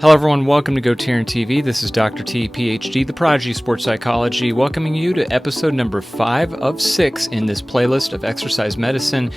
Hello everyone, welcome to GoTarryn TV. This is Dr. T, PhD, the Prodigy of Sports Psychology, welcoming you to episode number 5 of 6 in this playlist of exercise medicine.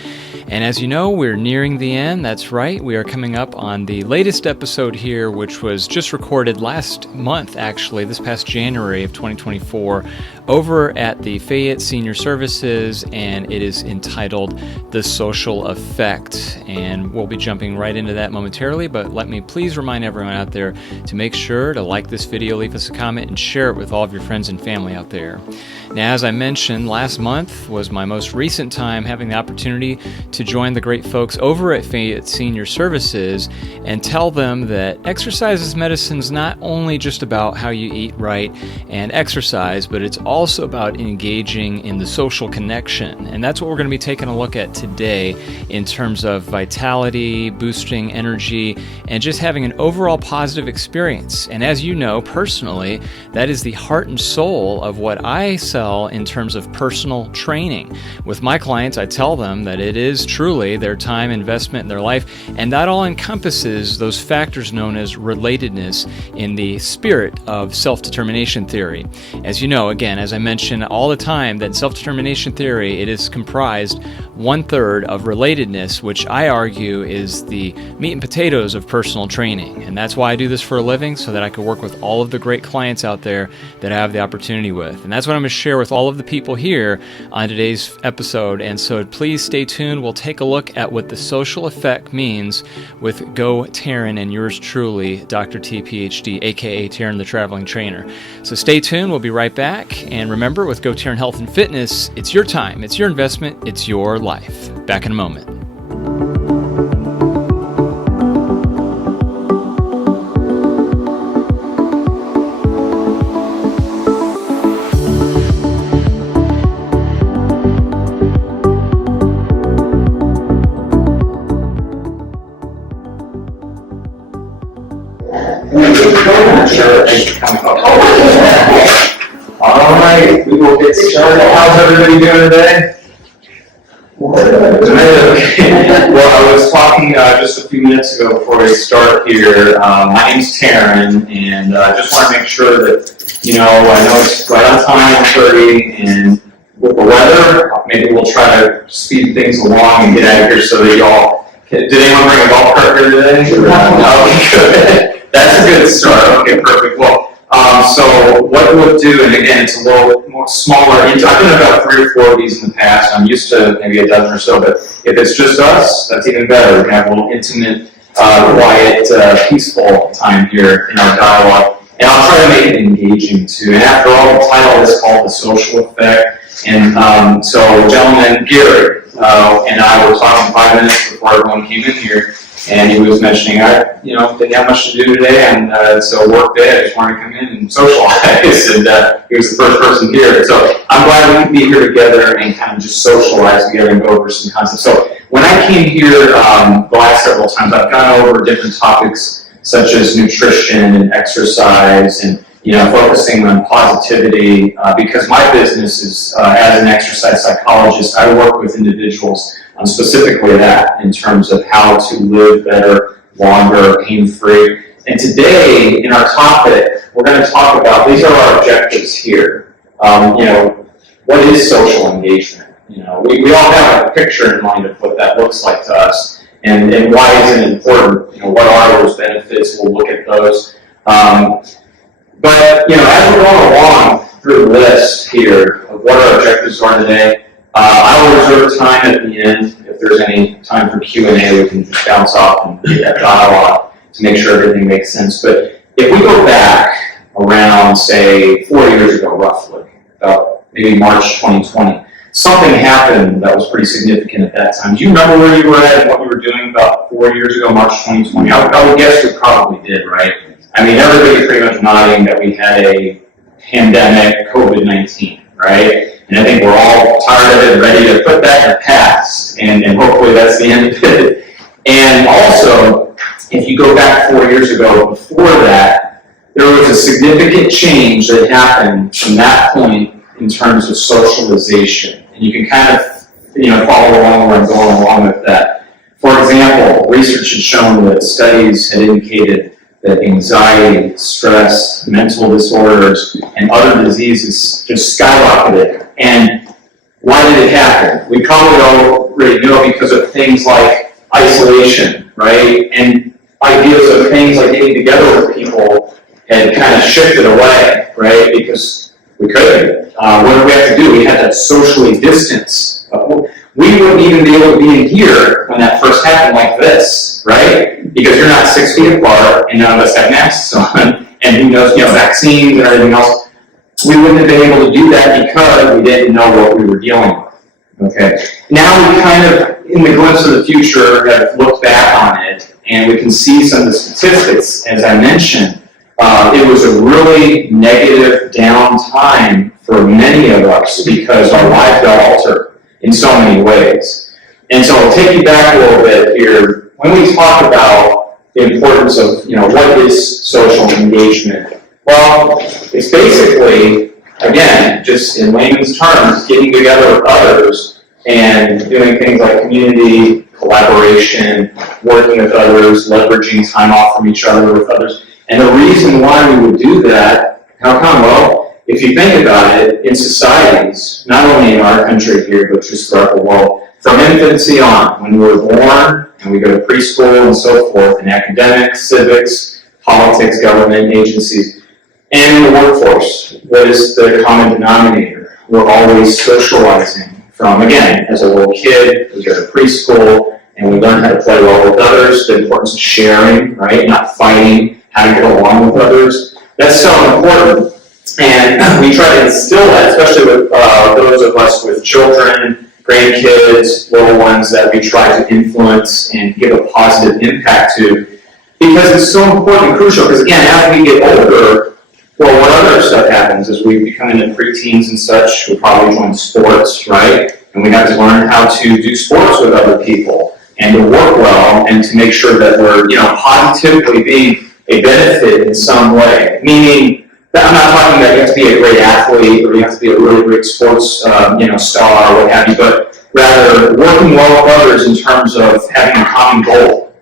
And as you know, we're nearing the end. That's right, we are coming up on the latest episode here, which was just recorded last month, actually, this past January of 2024, over at the Fayette Senior Services, and it is entitled The Social Effect. And we'll be jumping right into that momentarily, but let me please remind everyone out there to make sure to like this video, leave us a comment, and share it with all of your friends and family out there. Now, as I mentioned, last month was my most recent time having the opportunity to join the great folks over at Fayette Senior Services and tell them that exercise is medicine is not only just about how you eat right and exercise, but it's also about engaging in the social connection. And that's what we're going to be taking a look at today in terms of vitality, boosting energy, and just having an overall positive experience. And as you know, personally, that is the heart and soul of what I sell in terms of personal training. With my clients, I tell them that it is truly their time investment in their life, and that all encompasses those factors known as relatedness in the spirit of self-determination theory. As you know, again, as I mention all the time, that in self-determination theory, it is comprised 1/3 of relatedness, which I argue is the meat and potatoes of personal training. And that's why I do this for a living, so that I can work with all of the great clients out there that I have the opportunity with. And that's what I'm going to share with all of the people here on today's episode. And so please stay tuned. We'll take a look at what the social effect means with GoTarryn and yours truly, Dr. T, PhD, aka Taryn the Traveling Trainer. So stay tuned. We'll be right back. And remember, with GoTarryn Health and Fitness, it's your time, it's your investment, it's your life. Back in a moment. All right, we will get started. How's everybody doing today? Well, I was talking just a few minutes ago before we start here. My name's Taryn, and I just want to make sure that, I know it's right on time, 30, and with the weather, maybe we'll try to speed things along and get out of here so that y'all can. Did anyone bring a golf cart here today? No, good. That's a good start. Okay, perfect. Well, so what we'll do, and again, it's a little more smaller. I've done about 3 or 4 of these in the past. I'm used to maybe a dozen or so, but if it's just us, that's even better. We can have a little intimate, quiet, peaceful time here in our dialogue. And I'll try to make it engaging too. And after all, the title is called The Social Effect. And so, gentleman, Gary and I were talking 5 minutes before everyone came in here. And he was mentioning, I didn't have much to do today, and so work day, I just wanted to come in and socialize, and he was the first person here. So I'm glad we could be here together and kind of just socialize together and go over some concepts. So when I came here the last several times, I've gone over different topics such as nutrition and exercise and focusing on positivity, because my business is, as an exercise psychologist, I work with individuals on specifically that in terms of how to live better, longer, pain-free. And today, in our topic, we're going to talk about, these are our objectives here. What is social engagement? We all have a picture in mind of what that looks like to us, and why is it important? What are those benefits? We'll look at those. But, as we're going along through the list here of what our objectives are today, I will reserve time at the end. If there's any time for Q&A, we can just bounce off and get that dialogue to make sure everything makes sense. But if we go back around, say, 4 years ago, roughly, about maybe March 2020, something happened that was pretty significant at that time. Do you remember where you were at and what you were doing about 4 years ago, March 2020? I would guess you probably did, right? I mean, everybody's pretty much nodding that we had a pandemic, COVID-19, right? And I think we're all tired of it, ready to put that in the past, and hopefully that's the end of it. And also, if you go back 4 years ago, before that, there was a significant change that happened from that point in terms of socialization. And you can kind of, follow along where I'm going along with that. For example, research had shown that studies had indicated that anxiety, stress, mental disorders, and other diseases just skyrocketed. And why did it happen? We probably already know because of things like isolation, right? And ideas of things like getting together with people had kind of shifted away, right? Because we couldn't. What did we have to do? We had to socially distance. We wouldn't even be able to be in here when that first happened like this, right? Because you're not 6 feet apart, and none of us have masks on, and who knows, vaccines and everything else. We wouldn't have been able to do that because we didn't know what we were dealing with, okay? Now we kind of, in the glimpse of the future, have looked back on it, and we can see some of the statistics, as I mentioned. It was a really negative down time for many of us because our lives got altered in so many ways. And so I'll take you back a little bit here. When we talk about the importance of, what is social engagement? Well, it's basically, again, just in layman's terms, getting together with others and doing things like community, collaboration, working with others, leveraging time off from each other with others. And the reason why we would do that, how come? Well, if you think about it, in societies, not only in our country here, but just throughout the world, from infancy on, when we were born, and we go to preschool and so forth, in academics, civics, politics, government agencies, and in the workforce, what is the common denominator? We're always socializing from, again, as a little kid, we go to preschool, and we learn how to play well with others, the importance of sharing, right, not fighting, how to get along with others. That's so important. And we try to instill that, especially with those of us with children, grandkids, little ones that we try to influence and give a positive impact to, because it's so important and crucial. Because again, as we get older, well, what other stuff happens as we become into preteens and such? We probably join sports, right? And we have to learn how to do sports with other people and to work well and to make sure that we're, positively being a benefit in some way. Meaning, I'm not talking that you have to be a great athlete or you have to be a really great sports, star or what have you, but rather working well with others in terms of having a common goal.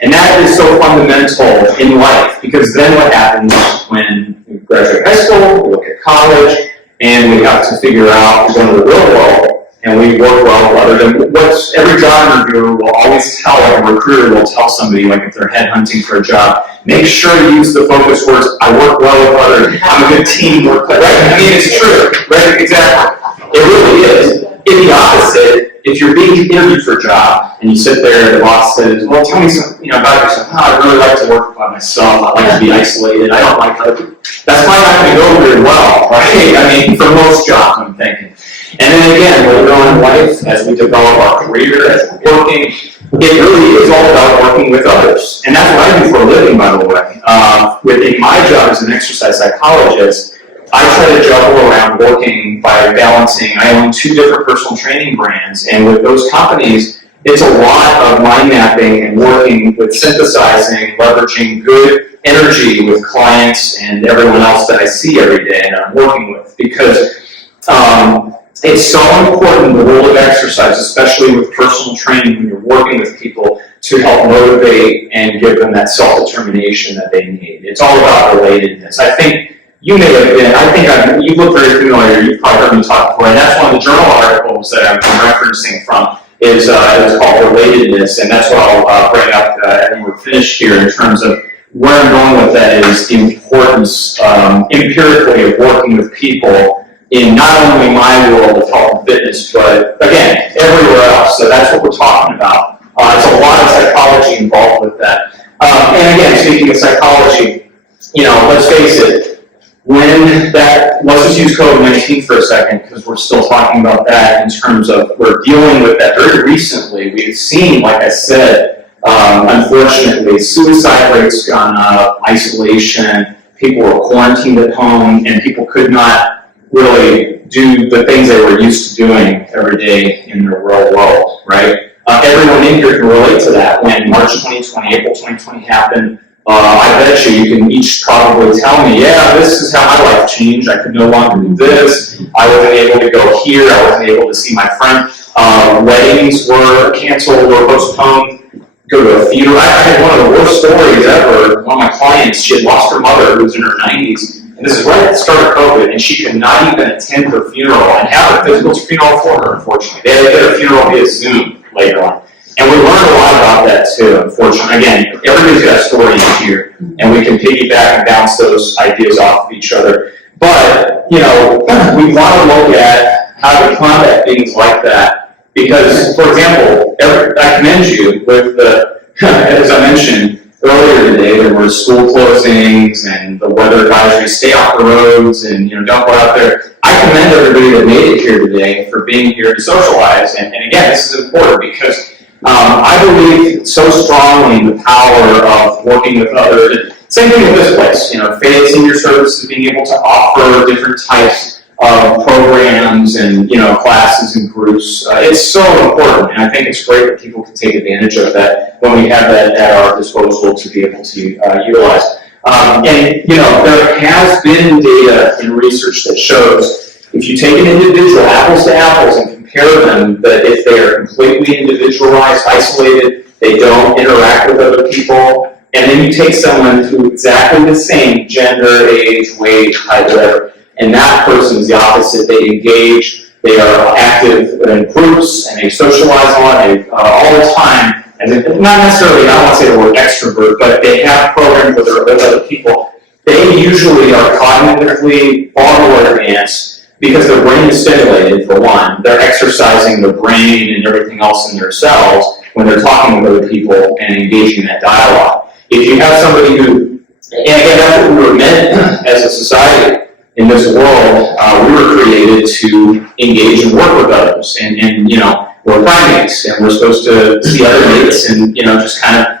And that is so fundamental in life, because then what happens when we graduate high school, we look at college, and we have to figure out, we go into the real world, and we work well with others. And every job interviewer will always tell, like a recruiter will tell somebody, like if they're headhunting for a job, make sure you use the focus words, I work well with others, I'm a good teamwork player, right? I mean, it's true, right? Exactly. It really is. In the opposite, if you're being interviewed for a job and you sit there and the boss says, well, tell me something about yourself. I'd really like to work by myself. I like to be isolated. I don't like other people. That's probably not going to go very well, right? I mean, for most jobs, I'm thinking. And then again, later on in life, as we develop our career, as we're working, it really is all about working with others. And that's what I do for a living, by the way. Within my job as an exercise psychologist, I try to juggle around working by balancing. I own 2 different personal training brands, and with those companies, it's a lot of mind mapping and working with synthesizing, leveraging good energy with clients and everyone else that I see every day that I'm working with, because it's so important, the role of exercise, especially with personal training when you're working with people, to help motivate and give them that self-determination that they need. It's all about relatedness. I think you may have been, you look very familiar, you've probably heard me talk before, and that's one of the journal articles that I'm referencing from, is called Relatedness, and that's what I'll bring up when we're finished here in terms of where I'm going with that is the importance, empirically, of working with people in not only my world of health and fitness, but again, everywhere else. So that's what we're talking about. There's a lot of psychology involved with that. And again, speaking of psychology, let's face it, let's just use COVID-19 for a second, because we're still talking about that in terms of we're dealing with that very recently. We've seen, like I said, unfortunately, suicide rates gone up, isolation, people were quarantined at home, and people could not really do the things they were used to doing every day in their real world, right? Everyone in here can relate to that. When March 2020, April 2020 happened, I bet you can each probably tell me, yeah, this is how my life changed. I could no longer do this. I wasn't able to go here. I wasn't able to see my friend. Weddings were canceled or postponed. go to a funeral. I had one of the worst stories ever. One of my clients, she had lost her mother who was in her 90s, and this is right at the start of COVID, and she could not even attend her funeral and have a physical funeral for her, unfortunately. They had to get a funeral via Zoom later on. And we learned a lot about that too, unfortunately. Again, everybody's got a story in here, and we can piggyback and bounce those ideas off of each other. But, we want to look at how to combat things like that. Because, for example, I commend you with as I mentioned earlier today, there were school closings and the weather advisory, stay off the roads and, don't go out there. I commend everybody that made it here today for being here to socialize. And again, this is important because I believe so strongly in the power of working with others. Same thing with this place, Fayette Senior Services being able to offer different types of programs and, classes and groups. It's so important, and I think it's great that people can take advantage of that when we have that at our disposal to be able to utilize. There has been data and research that shows if you take an individual, apples to apples, and compare them, that if they are completely individualized, isolated, they don't interact with other people, and then you take someone who exactly the same gender, age, weight, height, whatever, and that person is the opposite. They engage, they are active in groups, and they socialize all the time. And not necessarily, I don't want to say the word extrovert, but they have programs with other people. They usually are cognitively far more advanced because their brain is stimulated, for one. They're exercising their brain and everything else in their cells when they're talking with other people and engaging in that dialogue. If you have somebody who, and again, that's what we were meant as a society in this world, we were created to engage and work with others. And we're primates, and we're supposed to see other mates and, just kind of,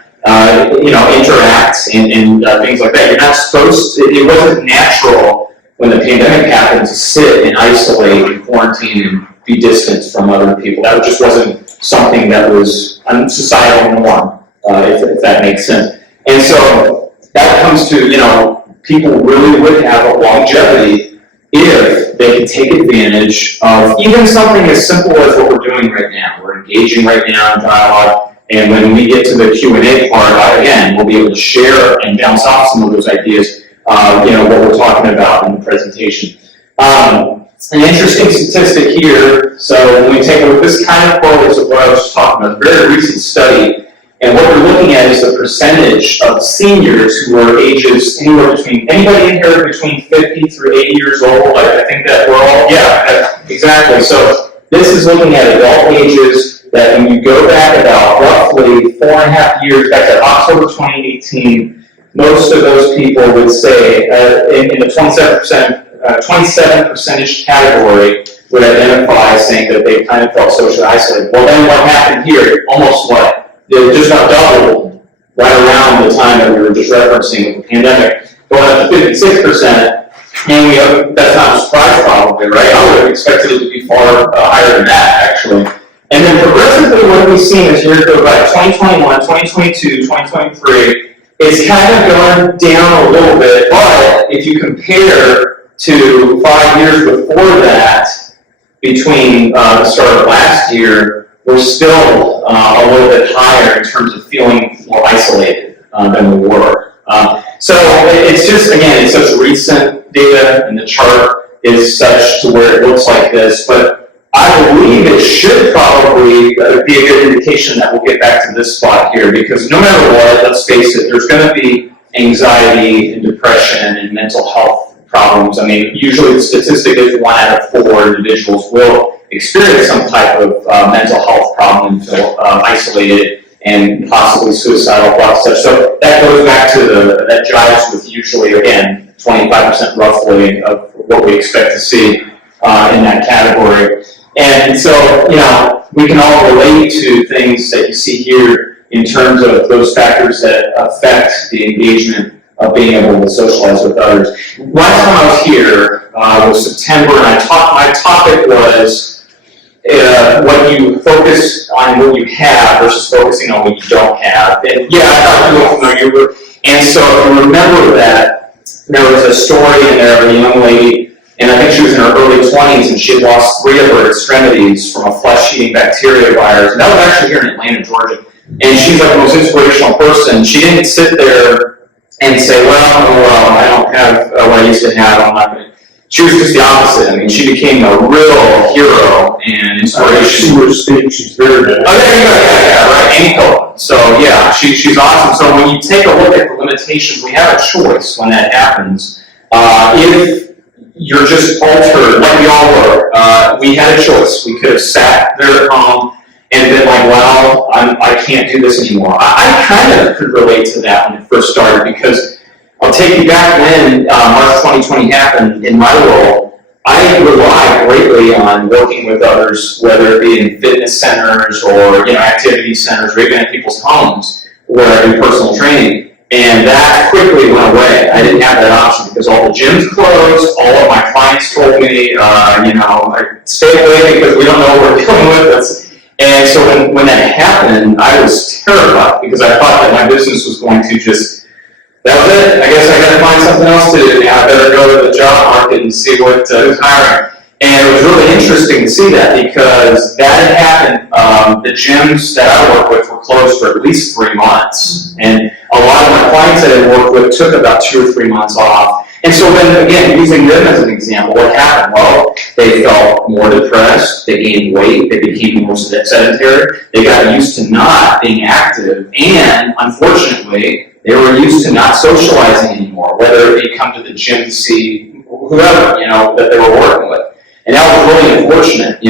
interact and things like that. You're not supposed to, it wasn't natural when the pandemic happened to sit and isolate and quarantine and be distant from other people. That just wasn't something that was a societal norm, if that makes sense. And so that comes to, people really would have a longevity if they could take advantage of even something as simple as what we're doing right now. We're engaging right now in dialogue, and when we get to the Q&A part, again, we'll be able to share and bounce off some of those ideas, what we're talking about in the presentation. An interesting statistic here, so when we take a look, this kind of correlates with what I was just talking about, a very recent study. And what we're looking at is the percentage of seniors who are ages anywhere between, anybody in here between 50 through 80 years old? I think that we're all, yeah, exactly. So this is looking at adult ages that when you go back about roughly 4.5 years, back to October 2018, most of those people would say in the 27 percentage category would identify saying that they kind of felt socially isolated. Well, then what happened here? Almost what? It just got doubled right around the time that we were just referencing with the pandemic, going up to 56%, and that's not a surprise probably, right? I would have expected it to be far higher than that, actually. And then progressively what we've seen as years go by, 2021, 2022, 2023, it's kind of going down a little bit, but if you compare to 5 years before that, between the start of last year, we're still a little bit higher in terms of feeling more isolated than we were. So it's just, again, it's such recent data, and the chart is such to where it looks like this, but I believe it should probably be a good indication that we'll get back to this spot here, because no matter what, let's face it, there's going to be anxiety and depression and mental health problems. I mean, usually the statistic is 1 out of 4 individuals will experience some type of mental health problem and feel isolated and possibly suicidal thoughts. So that goes back to that jives with usually, again, 25% roughly of what we expect to see in that category. And so, we can all relate to things that you see here in terms of those factors that affect the engagement of being able to socialize with others. Last time I was here was September, and my topic was what you focus on what you have versus focusing on what you don't have. And yeah, I thought you were familiar. And so if you remember that, there was a story in there of a young lady, and I think she was in her early 20s, and she had lost 3 of her extremities from a flesh-eating bacteria virus. And that was actually here in Atlanta, Georgia. And she's like the most inspirational person. She didn't sit there and say, well, I don't have what I used to have. I'm not going to. She was just the opposite. I mean, she became a real hero and inspiration. She was speaking. She's very good. Oh, yeah, right. Amy Cohen. So, yeah, she's awesome. So when you take a look at the limitations, we have a choice when that happens. If you're just altered, like we all were, we had a choice. We could have sat there at home and been like, well, I can't do this anymore. I kind of could relate to that when it first started, because I'll take you back when March 2020 happened. In my role, I rely greatly on working with others, whether it be in fitness centers or activity centers, or even at people's homes where I do personal training. And that quickly went away. I didn't have that option because all the gyms closed. All of my clients told me, stay away because we don't know what we're dealing with. And so when that happened, I was terrified because I thought that my business was going to just, that was it. I guess I got to find something else to do now. I better go to the job market and see who's hiring. And it was really interesting to see that because that had happened. The gyms that I work with were closed for at least 3 months. And a lot of my clients that I worked with took about 2 or 3 months off. And so then, again, using them as an example, what happened? Well, they felt more depressed, they gained weight, they became more sedentary, they got used to not being active, and unfortunately, they were used to not socializing anymore, whether it be come to the gym to see whoever, that they were working with. And that was really unfortunate, but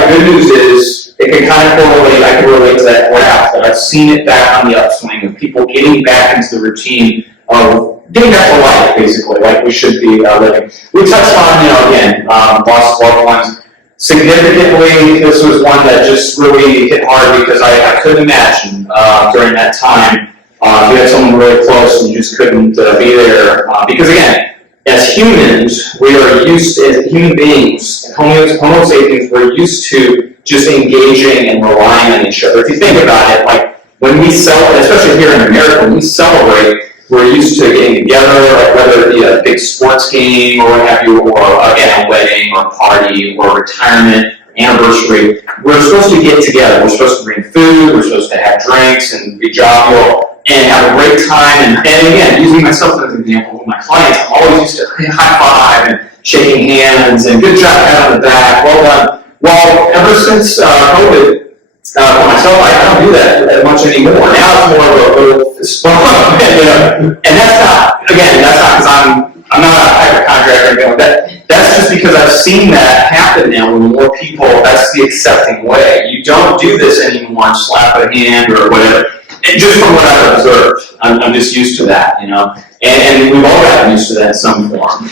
the good news is, it can kind of correlate, I can relate to that graph, that I've seen it back on the upswing of people getting back into the routine of getting back to life, basically, like we should be living. We touched on, again, lost loved ones. Significantly, this was one that just really hit hard because I couldn't imagine during that time you had someone really close and you just couldn't be there. Because again, as humans, we are used to, as human beings, Homo sapiens, we're used to just engaging and relying on each other. If you think about it, like when we celebrate, especially here in America, when we celebrate, we're used to getting together, like whether it be a big sports game or what have you, or again, a wedding or a party or a retirement, anniversary. We're supposed to get together. We're supposed to bring food, we're supposed to have drinks and be jovial and have a great time. And again, using myself as an example with my clients, I'm always used to high five and shaking hands and good job, pat on the back, well done. Well, ever since COVID, for myself, I don't do that much anymore. Now it's more of a little fist bump, and that's not because I'm not a hypochondriac or anything like that. That's just because I've seen that happen now with more people. That's the accepting way. You don't do this anymore, slap a hand or whatever. And just from what I've observed, I'm just used to that, and we've all gotten used to that in some form.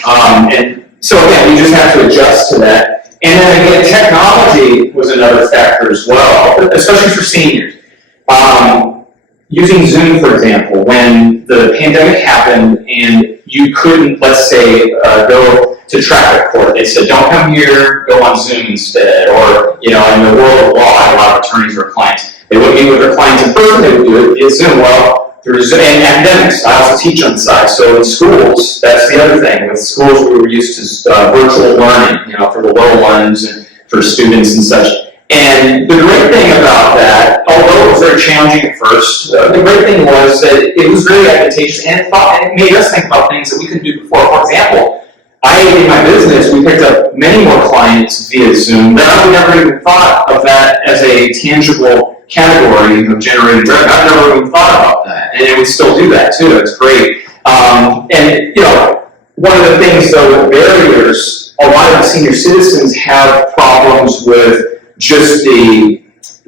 And so again, we just have to adjust to that. And then again, technology was another factor as well, especially for seniors. Using Zoom, for example, when the pandemic happened and you couldn't, let's say, go to traffic court, they said, don't come here, go on Zoom instead. Or, in the world of law, I had a lot of attorneys or clients. They wouldn't meet with their clients in person, they would do it via Zoom. Well, through Zoom, and academics, I also teach on the side. So in schools, that's the other thing. With schools, we were used to virtual learning, for the little ones and for students and such. And the great thing about that, although it was very challenging at first, the great thing was that it was really advantageous and it made us think about things that we couldn't do before. For example, in my business, we picked up many more clients via Zoom that I would never even thought of that as a tangible category of generating revenue. I've never even thought about that, and it would still do that too. It's great. One of the things though with barriers, a lot of the senior citizens have problems with just the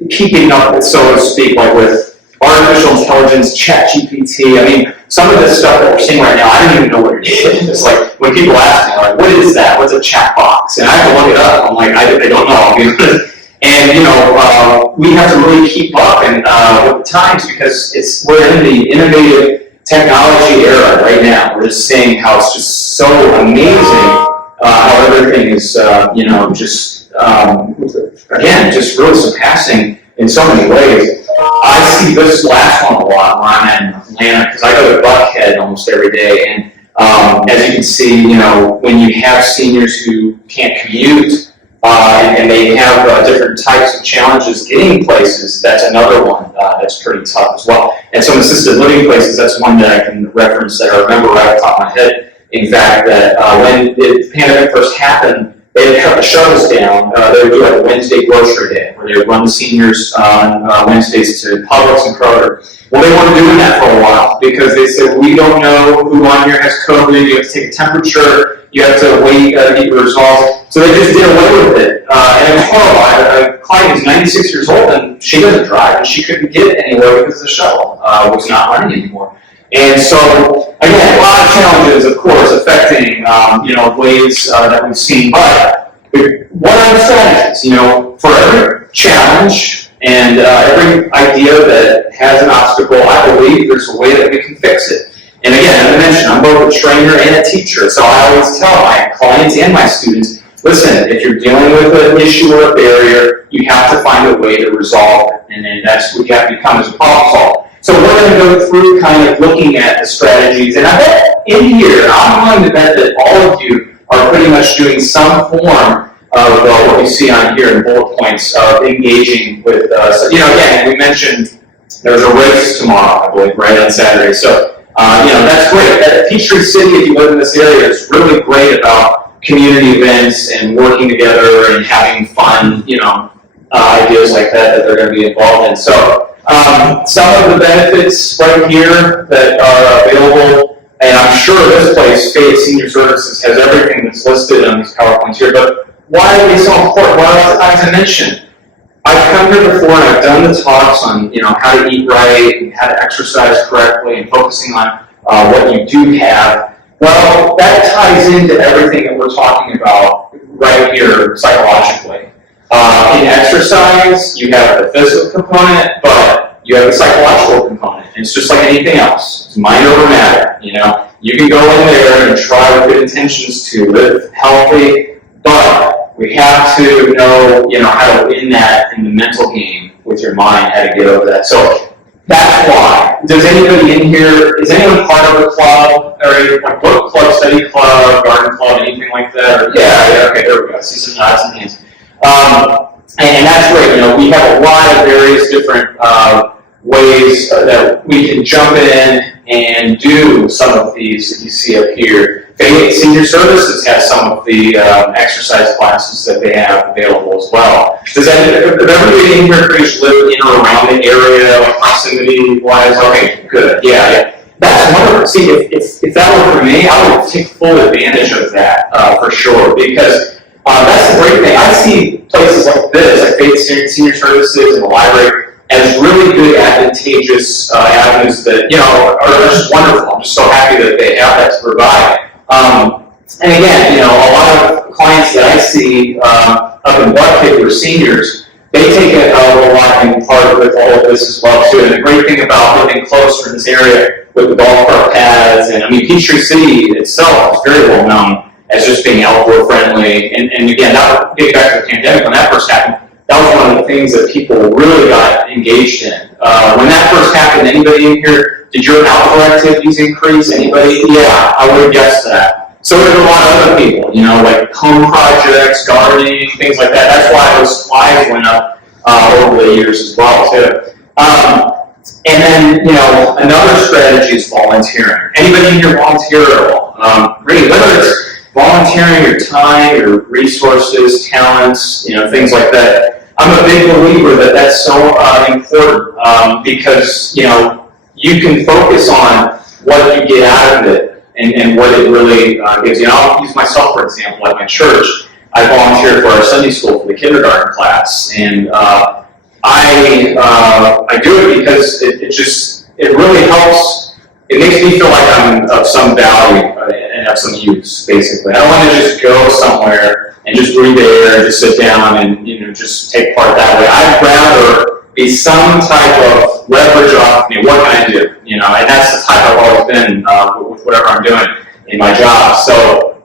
keeping up with, so to speak, like with artificial intelligence, ChatGPT. I mean, some of this stuff that we're seeing right now, I don't even know what it is. It's like when people ask me, like, what is that? What's a chat box? And I have to look it up. I'm like, I don't know. And we have to really keep up and with the times because we're in the innovative technology era right now. We're just seeing how it's just so amazing how everything is, again, just really surpassing in so many ways. I see this last one a lot when I'm in Atlanta because I go to Buckhead almost every day. And as you can see, when you have seniors who can't commute, and they have different types of challenges getting places. That's another one that's pretty tough as well. And some assisted living places, that's one that I can reference that I remember right off the top of my head. In fact, that when the pandemic first happened, they would cut the shuttles down. They would do like a Wednesday grocery day, where they would run the seniors on Wednesdays to Publix and Kroger. Well, they weren't doing that for a while because they said, we don't know who on here has COVID. You have to take a temperature. You have to wait to get your results. So they just did away with it. And it was horrible. I had a client who's 96 years old, and she doesn't drive, and she couldn't get anywhere because the shuttle was not running anymore. And so, again, a lot of challenges, of course, affecting ways that we've seen. But what are the strategies? For every challenge and every idea that has an obstacle, I believe there's a way that we can fix it. And again, as I mentioned, I'm both a trainer and a teacher, so I always tell my clients and my students, listen, if you're dealing with an issue or a barrier, you have to find a way to resolve it. And then that's what you have to become as a problem solver. So we're going to go through kind of looking at the strategies, and I bet in here, I'm willing to bet that all of you are pretty much doing some form of what you see on here in bullet points of engaging with, again, we mentioned there's a race tomorrow, I believe, right, on Saturday. So, that's great. Peachtree City, if you live in this area, is really great about community events and working together and having fun, ideas like that they're going to be involved in. So, some of the benefits right here that are available, and I'm sure this place, Fayette Senior Services, has everything that's listed on these PowerPoints here, but why are they so important? Well, as I mentioned, I've come here before and I've done the talks on how to eat right and how to exercise correctly and focusing on what you do have. Well, that ties into everything that we're talking about right here psychologically. In exercise, you have the physical component, but you have the psychological component. It's just like anything else. It's mind over matter. You can go in there and try with good intentions to live healthy, but we have to know, how to win that in the mental game with your mind, how to get over that. So that's why. Does anybody in here, is anyone part of a club, or like book club, study club, garden club, anything like that? Or, yeah, okay, there we go. I see some nods and hands. And that's great. We have a lot of various different ways that we can jump in and do some of these that you see up here. Fayette Senior Services has some of the exercise classes that they have available as well. Does everybody in here live in or around the area, proximity-wise? Okay, good. Yeah. That's wonderful. See, if that were for me, I would take full advantage of that for sure, because that's the great thing. I see places like this, like Fayette Senior Services and the library, as really good, advantageous avenues that are just wonderful. I'm just so happy that they have that to provide. And again, a lot of clients that I see up in Buckhead who are seniors, they take a lot in part with all of this as well too. And the great thing about living closer in this area with the golf cart paths, and Peachtree City itself is very well known as just being outdoor friendly. And again, that getting back to the pandemic, when that first happened, that was one of the things that people really got engaged in. When that first happened, anybody in here, did your outdoor activities increase? Anybody? Yeah, I would have guessed that. So did a lot of other people, like home projects, gardening, things like that. That's why those supplies went up over the years as well, too. And then, another strategy is volunteering. Anybody in here volunteer at all? Really, whether it's volunteering your time, your resources, talents, things like that. I'm a big believer that that's so important because, you can focus on what you get out of it and what it really gives you. I'll use myself, for example, at my church. I volunteer for our Sunday school for the kindergarten class, and I do it because it really helps. It makes me feel like I'm of some value and of some use, basically. I don't want to just go somewhere and just be there and just sit down and just take part that way. I'd rather be some type of leverage off me. What can I do? And that's the type I've always been with whatever I'm doing in my job. So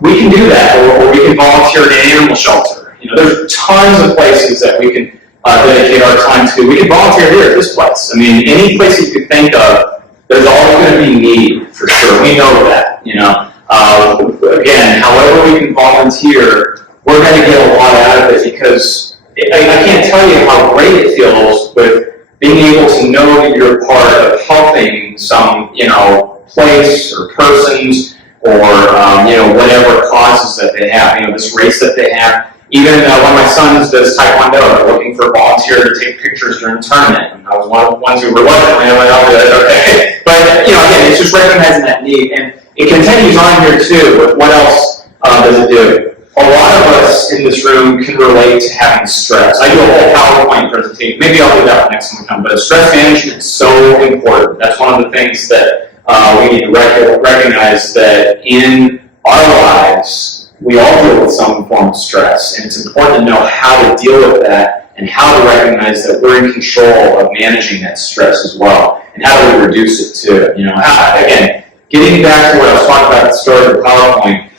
we can do that, or we can volunteer at an animal shelter. There's tons of places that we can dedicate our time to. We can volunteer here at this place. Any place you could think of, there's always going to be need, for sure. We know that, Again, however we can volunteer, we're going to get a lot out of it, because I can't tell you how great it feels with being able to know that you're part of helping some, place or persons or, whatever causes that they have, this race that they have. Even one of my sons does Taekwondo, they're looking for a volunteer to take pictures during the tournament. And I was one of the ones who reluctantly, I'm like, I'll do it, okay. But, again, it's just recognizing that need. And it continues on here, too, with what else does it do? A lot of us in this room can relate to having stress. I do a whole PowerPoint presentation. Maybe I'll do that next time. But stress management is so important. That's one of the things that we need to recognize, that in our lives, we all deal with some form of stress. And it's important to know how to deal with that and how to recognize that we're in control of managing that stress as well. And how do we reduce it too? Again, getting back to what I was talking about at the start of the PowerPoint,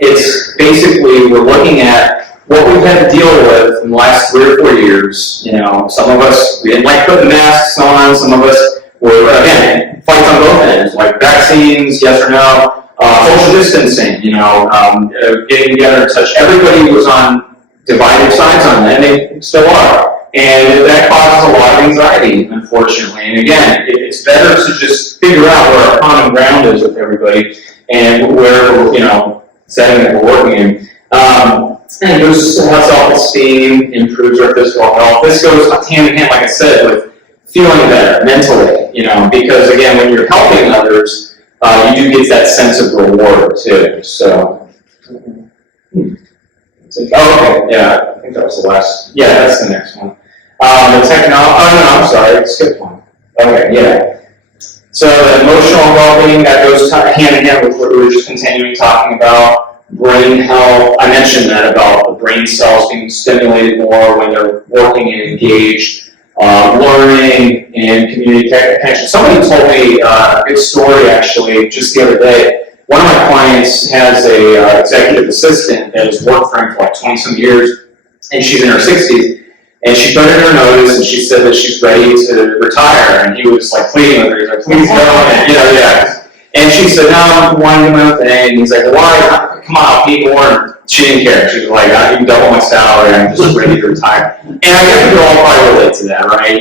it's basically, we're looking at what we've had to deal with in the last 3 or 4 years. Some of us, we didn't like putting masks on. Some of us were, again, fights on both ends, like vaccines, yes or no, social distancing, getting together and such. Everybody was on divided sides on that, and they still are. And that causes a lot of anxiety, unfortunately. And again, it's better to just figure out where our common ground is with everybody and where, setting that we're working in. And it goes to self-esteem, improves our physical health. This goes hand in hand, like I said, with feeling better mentally, because again, when you're helping others, you do get that sense of reward too. So, okay, yeah, I think that was the last. Yeah, that's the next one. The technology. Oh no, I'm sorry, skip one. Okay, yeah. So the emotional well-being, that goes hand in hand with what we were just continuing talking about. Brain health, I mentioned that about the brain cells being stimulated more when they're working and engaged. Learning and community connection. Somebody told me a good story actually just the other day. One of my clients has a executive assistant that has worked for him for like 20-some years, and she's in her 60s. And she put in her notice, and she said that she's ready to retire. And he was like pleading with her. He's like, please go. And, yeah. And she said, no, I want to do my own thing. And he's like, why? Come on, I'll pay more. And she didn't care. She was like, you can double my salary. I'm just ready to retire. And I guess we all probably relate to that, right?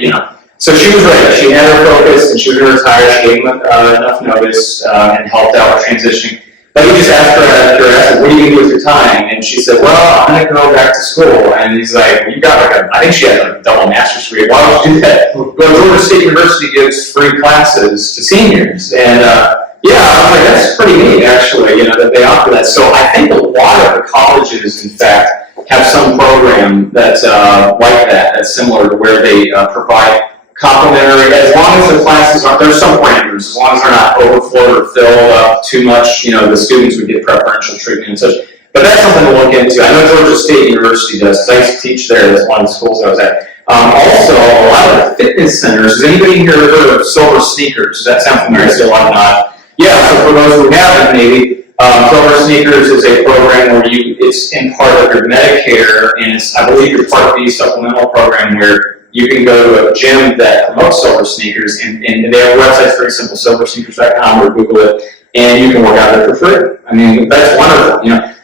So she was ready. She had her focus, and she was going to retire. She gave him enough notice and helped out with transitioning. But he just asked her, what are you going to do with your time? And she said, well, I'm going to go back to school. And he's like, you got I think she had a double master's degree. Why would you do that? Well, Georgia State University gives free classes to seniors. And yeah, I was like, that's pretty neat, actually, that they offer that. So I think a lot of the colleges, in fact, have some program that's like that's similar to where they provide complimentary, as long as the classes aren't, there's some parameters, as long as they're not overflowed or filled up too much, the students would get preferential treatment and such. But that's something to look into. I know Georgia State University does, because I used to teach there. That's one of the schools I was at. Also, a lot of the fitness centers, has anybody here heard of Silver Sneakers? Does that sound familiar? I say a lot not. Yeah, so for those who haven't, maybe, Silver Sneakers is a program where it's in part of your Medicare, and it's, I believe, your Part B supplemental program where you can go to a gym that promotes Silver Sneakers, and their website's very simple, silversneakers.com, or Google it, and you can work out there for free. I mean, that's wonderful.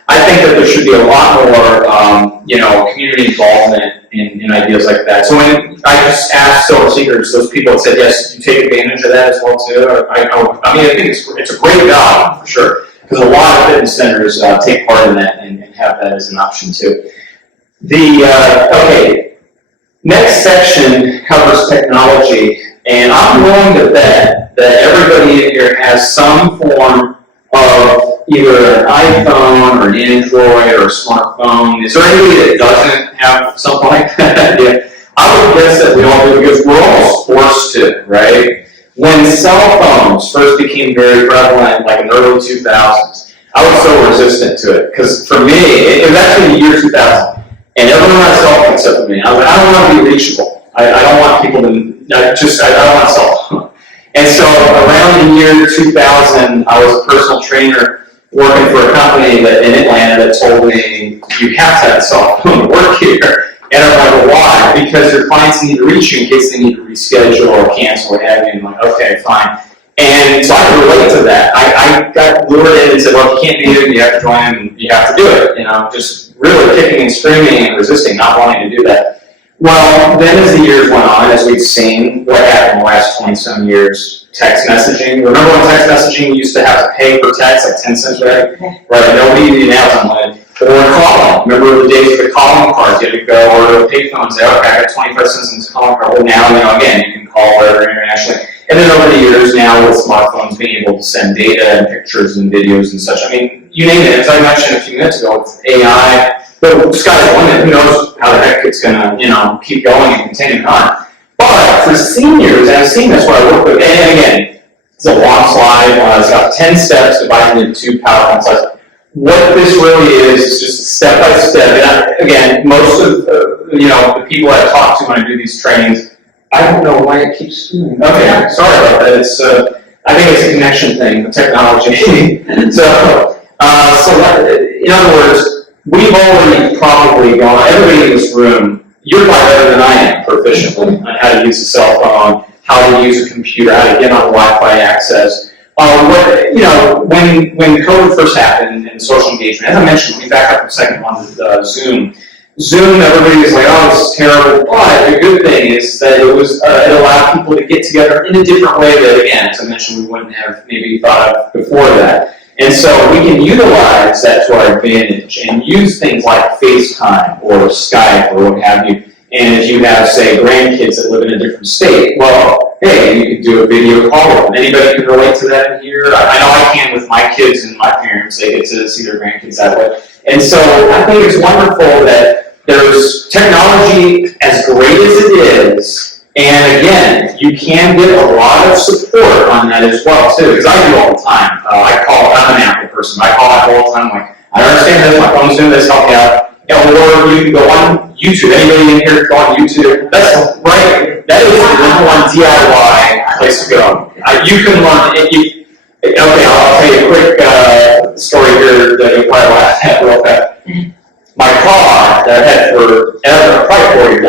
I think that there should be a lot more, community involvement in ideas like that. So when I just asked Silver Sneakers, those people had said, yes, you take advantage of that as well too. I think it's a great job for sure, because a lot of fitness centers take part in that and have that as an option too. Next section covers technology, and I'm willing to bet that everybody in here has some form of either an iPhone or an Android or a smartphone. Is there anybody that doesn't have something like that? Yeah. I would guess that we all do, because we're almost forced to, right? When cell phones first became very prevalent, like in the early 2000s, I was so resistant to it, because for me, it was actually the year 2000. And everyone had a cell phone except for me. I was like, I don't want to be reachable. I don't want people to, I don't want a cell phone. And so around the year 2000, I was a personal trainer working for a company in Atlanta that told me, you have to have a cell phone to work here. And I'm like, well, why? Because your clients need to reach you in case they need to reschedule or cancel or what have you. And I'm like, okay, fine. And so I can relate to that. I got lured in and said, well, if you can't be here, you have to join and you have to do it. Just really kicking and screaming and resisting, not wanting to do that. Well, then as the years went on, as we've seen what happened in the last 20-some years, text messaging. Remember when text messaging used to have to pay per text, like 10 cents, right? Right, nobody now is unlimited. Or calling. Remember the days of the calling cards? You had to go or to a pay phone and say, okay, I got 25 cents in this calling card. Well, now, again, you can call wherever internationally. And then over the years now with smartphones being able to send data and pictures and videos and such. I mean, you name it. As I mentioned a few minutes ago, with AI, the sky's the limit. Who knows how the heck it's going to, keep going and continuing on. But for seniors, and I've seen this where I work with, and again, it's a long slide. It's got 10 steps divided into 2 PowerPoint slides. What this really is just step by step. And again, most of the people I talk to when I do these trainings, I don't know why it keeps doing. Okay, sorry about that. It's I think it's a connection thing, the technology. so in other words, we've already probably gone. Everybody in this room, you're probably better than I am proficiently on how to use a cell phone, how to use a computer, how to get on Wi-Fi access. When COVID first happened and social engagement, as I mentioned, we back up for a second on Zoom. Zoom, everybody was like, oh, this is terrible. But the good thing is that it allowed people to get together in a different way that, again, as I mentioned, we wouldn't have maybe thought of before that. And so we can utilize that to our advantage and use things like FaceTime or Skype or what have you. And if you have, say, grandkids that live in a different state, well, hey, you can do a video call with them. Anybody can relate to that in here? I know I can with my kids and my parents. They get to see their grandkids that way. And so I think it's wonderful that there's technology as great as it is. And again, you can get a lot of support on that as well, too. Because I do all the time. I'm an Apple person. I call Apple all the time. Like, I don't understand this. My phone's doing this. Help me out. Or you can go on YouTube. Anybody in here go on YouTube? That's right. That is the number one DIY place to go. You can learn. Okay, I'll tell you a quick story here that you'll probably laugh at real fast. My car that I had for probably 4 years,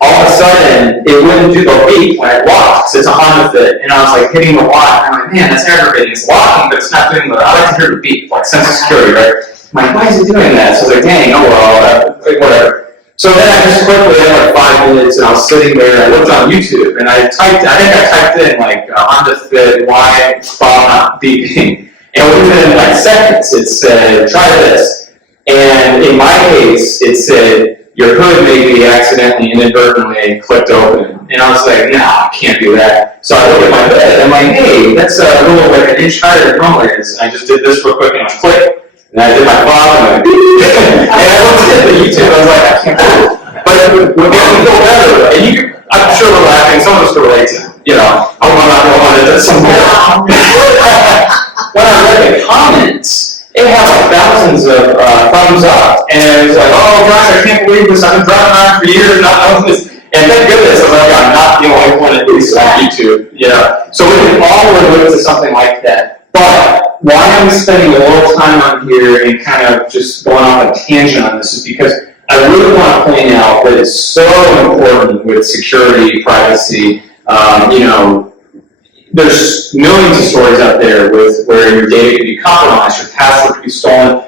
all of a sudden it wouldn't do the beep when it locks. It's a Honda Fit, and I was like hitting the lock, and I'm like, man, that's aggravating. It's locking, but it's not doing the. I like to hear the beep, like sense of security, right? I'm like, why is it doing that? So I was like, dang, oh well, whatever. So then I just quickly, had like 5 minutes, and I was sitting there, and I looked on YouTube, and I typed in like Honda Fit, why phone not beeping? And within like seconds, it said, try this. And in my case, it said, your hood may be accidentally, inadvertently clicked open. And I was like, nah, I can't do that. So I look at my hood, and I'm like, hey, that's a little like an inch higher than normal is. And I just did this real quick, and I clicked. And I did my phone, and I looked at the YouTube, I was like, I can't do it. But it would make me feel better. And I'm sure we're laughing, some of us can relate to, I'm not going to somewhere. When I read the comments, it had like thousands of thumbs up. And it was like, oh gosh, I can't believe this. I've been driving around for years not knowing this. And thank goodness, I'm not the only one at least on YouTube. So we can all relate to something like that. But why I'm spending a little time on here and kind of just going off a tangent on this is because I really want to point out that it's so important with security, privacy. There's millions of stories out there where your data can be compromised, your password can be stolen.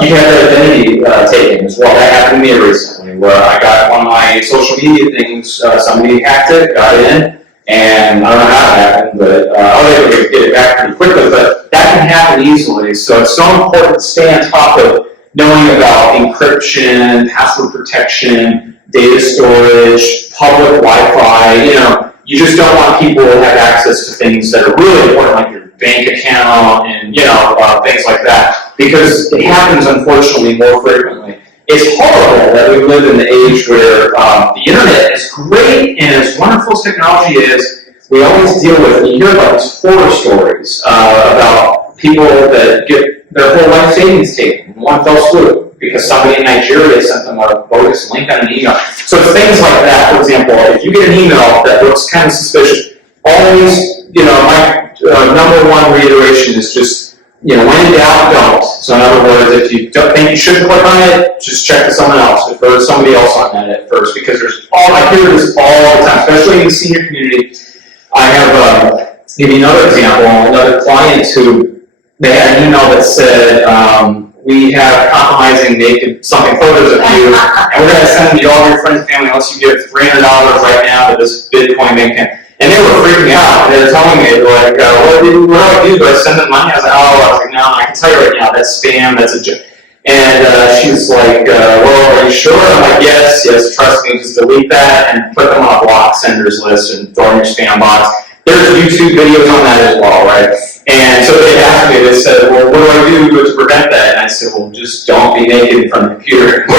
You can have your identity taken as well. That happened to me recently, where I got one of my social media things, somebody hacked it, got in, and I don't know how it happened, but I was able to get it back pretty quickly. But that can happen easily, so it's so important to stay on top of knowing about encryption, password protection, data storage, public Wi-Fi. You just don't want people to have access to things that are really important, like your bank account and things like that, because it happens unfortunately more frequently. It's horrible that we live in the age where the internet is great and as wonderful as technology is, we always deal with, you hear about these horror stories about people that get their whole life savings taken in one fell swoop because somebody in Nigeria sent them a bogus link on an email. So it's things like that. For example, if you get an email that looks kind of suspicious, always, my number one reiteration is just, when in doubt, don't. So in other words, if you don't think you should click on it, just check with someone else. Defer to somebody else on that at first, because I hear this all the time, especially in the senior community. I have, give you another example, another client who, they had an email that said, we have compromising naked something photos of you, and we're going to send you all your friends and family unless you give $300 right now to this Bitcoin bank account. And they were freaking out. They were telling me, like, what do I do? Do I send them money? I was like, no, I can tell you right now, that's spam, that's a joke. And she was like, well, are you sure? I'm like, yes, trust me, just delete that and put them on a block senders list and throw in your spam box. There's YouTube videos on that as well, right? And so they asked me, they said, well, what do I do to prevent that? And I said, well, just don't be naked in front of the computer. We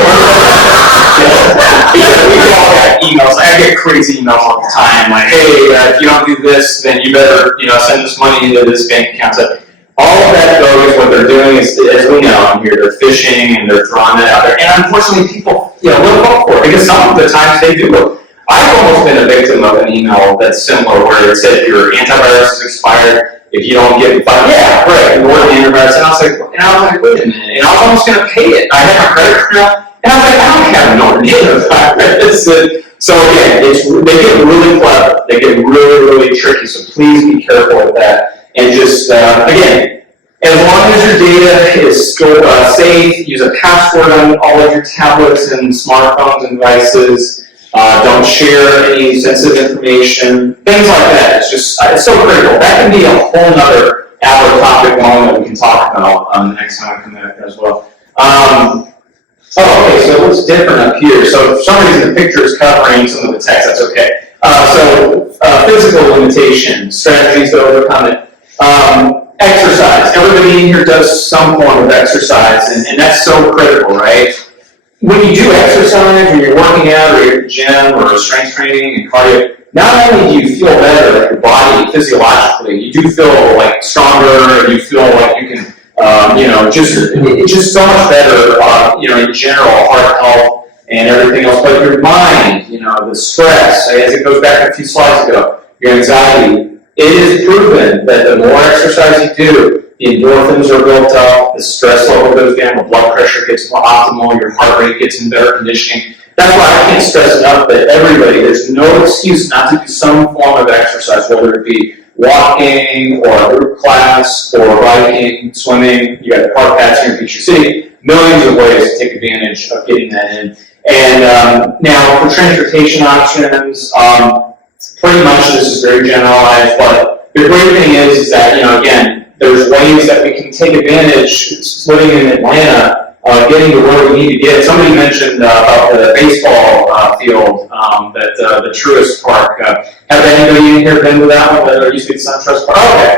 all got emails. I get crazy emails all the time, like, hey, if you don't do this, then you better, send this money into this bank account. So all of that goes, what they're doing is, as we know here, they're phishing and they're throwing that out there. And unfortunately, people, look up for it because some of the times they do look. I've almost been a victim of an email that's similar where it said your antivirus is expired if you don't get it. But yeah, right, the word antivirus. And I was like, wait a minute. And I was almost going to pay it. I had my credit card out, and I was like, I don't have no antivirus. So again, they get really clever. They get really, really tricky. So please be careful with that. And just, again, as long as your data is still safe, use a password on all of your tablets and smartphones and devices. Don't share any sensitive information, things like that. It's so critical. That can be a whole other hour topic one that we can talk about the next time I come back as well. Okay, so what's different up here? So for some reason the picture is covering some of the text, that's okay. Physical limitations, strategies to overcome it. Exercise. Everybody in here does some form of exercise, and that's so critical, right? When you do exercise, when you're working out, or you're at the gym, or strength training and cardio, not only do you feel better, like your body physiologically, you do feel like stronger, and you feel like you can, it's just so much better, in general, heart health and everything else. But your mind, the stress, as it goes back a few slides ago, your anxiety, it is proven that the more exercise you do, the endorphins are built up, the stress level goes down, the blood pressure gets more optimal, your heart rate gets in better conditioning. That's why I can't stress enough that everybody, there's no excuse not to do some form of exercise, whether it be walking, or a group class, or biking, swimming. You got the park paths here in Peachtree City, millions of ways to take advantage of getting that in. And now for transportation options, pretty much this is very generalized, but the great thing is that, again, there's ways that we can take advantage, living in Atlanta, getting to where we need to get. Somebody mentioned about the baseball field, the Truist Park. Have anybody in here been to that one? That used to be the SunTrust Park? Okay.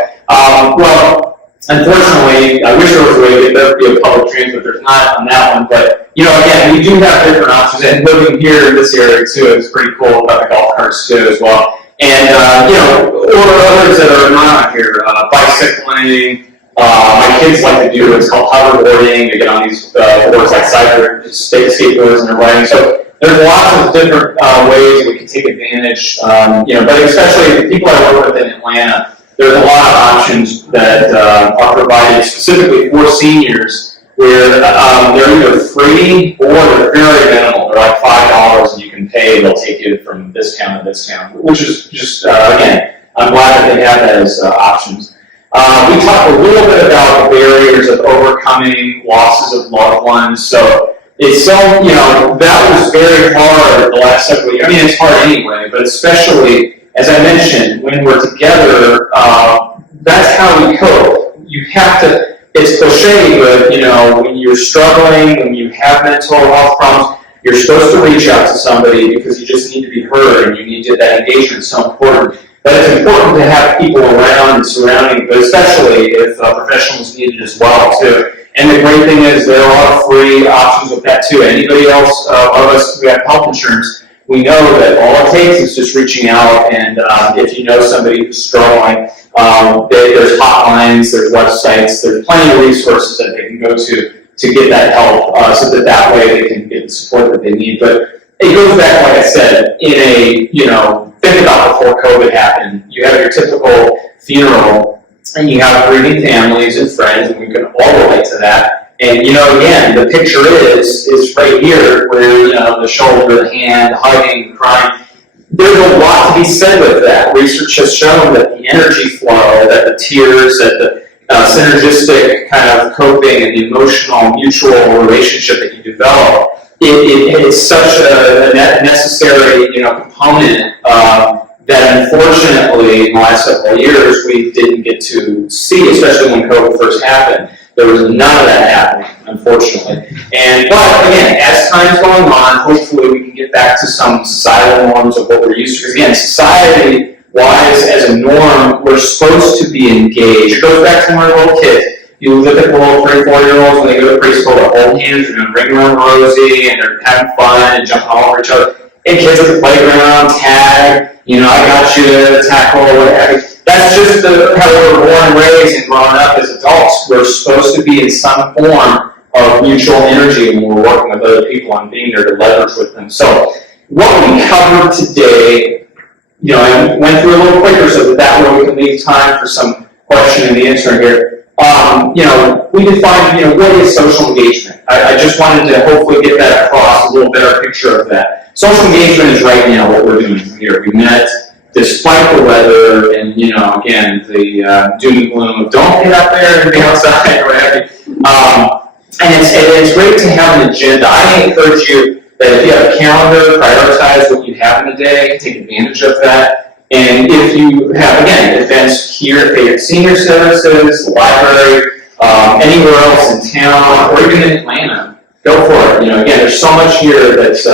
Well, unfortunately, I wish there was a way to get there via public transit. There's not on that one, but again, we do have different options. And living here in this area too is pretty cool about the golf carts too as well. And, or others that are not here, bicycling. My kids like to do it's called hoverboarding. They get on these boards like skateboards and they're riding. So there's lots of different ways we can take advantage, but especially the people I work with in Atlanta, there's a lot of options that are provided specifically for seniors where they're either free or they're very minimal. They're like $5 and you can pay, they'll take you from this town to this town, which is just, again, I'm glad that they have that as options. We talked a little bit about the barriers of overcoming losses of loved ones. So it's that was very hard the last several years. I mean, it's hard anyway, but especially, as I mentioned, when we're together, that's how we cope. You have to, it's cliche, but when you're struggling, when you have mental health problems, you're supposed to reach out to somebody because you just need to be heard and you need to, that engagement is so important. But it's important to have people around and surrounding, but especially if professionals need it as well too. And the great thing is there are free options with that too. Anybody else of us who have health insurance, we know that all it takes is just reaching out, and if you know somebody who's struggling, there's hotlines, there's websites, there's plenty of resources that they can go to get that help, so that way they can get the support that they need. But it goes back, like I said, in a, think about before COVID happened. You have your typical funeral, and you have grieving families and friends, and we can all relate to that. And, again, the picture is right here where, the shoulder, the hand, hugging, crying. There's a lot to be said with that. Research has shown that the energy flow, that the tears, that the synergistic kind of coping and the emotional mutual relationship that you develop, it's such a necessary, component that unfortunately in the last several years we didn't get to see, especially when COVID first happened. There was none of that happening, unfortunately. But again, as time's going on, hopefully we can get back to some societal norms of what we're used to. Because again, society-wise, as a norm, we're supposed to be engaged. It goes back to when we were little kids. You look at the little 3- 4-year-olds when they go to preschool, they hold hands, they're doing ring around Rosie, and they're having fun and jumping all over each other. And kids at the playground, tag, I got you, tackle, whatever. That's just how we were born and raised and growing up as adults. We're supposed to be in some form of mutual energy when we're working with other people and being there to leverage with them. So what we covered today, I went through a little quicker so that way we can leave time for some question and answer here. We defined, what is social engagement? I just wanted to hopefully get that across, a little better picture of that. Social engagement is right now what we're doing here. We met despite the weather and, again, the doom and gloom of don't get out there and be outside or whatever. And it's great to have an agenda. I encourage you that if you have a calendar, prioritize what you have in the day, take advantage of that. And if you have, again, events here at Fayette Senior Services, the library, anywhere else in town, or even in Atlanta, go for it. Again, there's so much here that's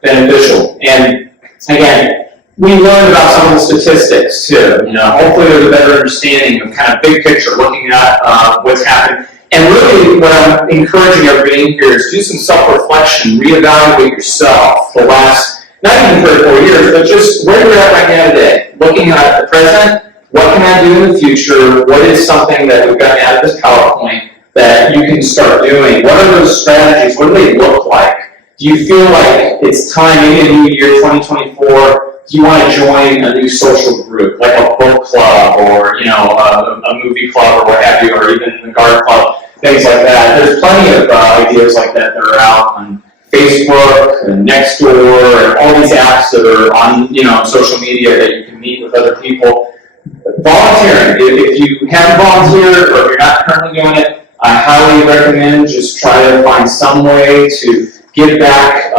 beneficial. And again, we learned about some of the statistics too. Hopefully there's a better understanding of kind of big picture, looking at what's happened. And really, what I'm encouraging everybody in here is do some self-reflection, reevaluate yourself the last, not even 3 or 4 years, but just where you're at right now today. Looking at the present, what can I do in the future? What is something that we've gotten out of this PowerPoint that you can start doing? What are those strategies? What do they look like? Do you feel like it's time, maybe a new year, 2024, do you want to join a new social group, like a book club or, a movie club or what have you, or even a garden club, things like that? There's plenty of ideas like that are out on Facebook and Nextdoor and all these apps that are on, social media that you can meet with other people. Volunteering. If you haven't volunteered or if you're not currently doing it, I highly recommend just try to find some way to give back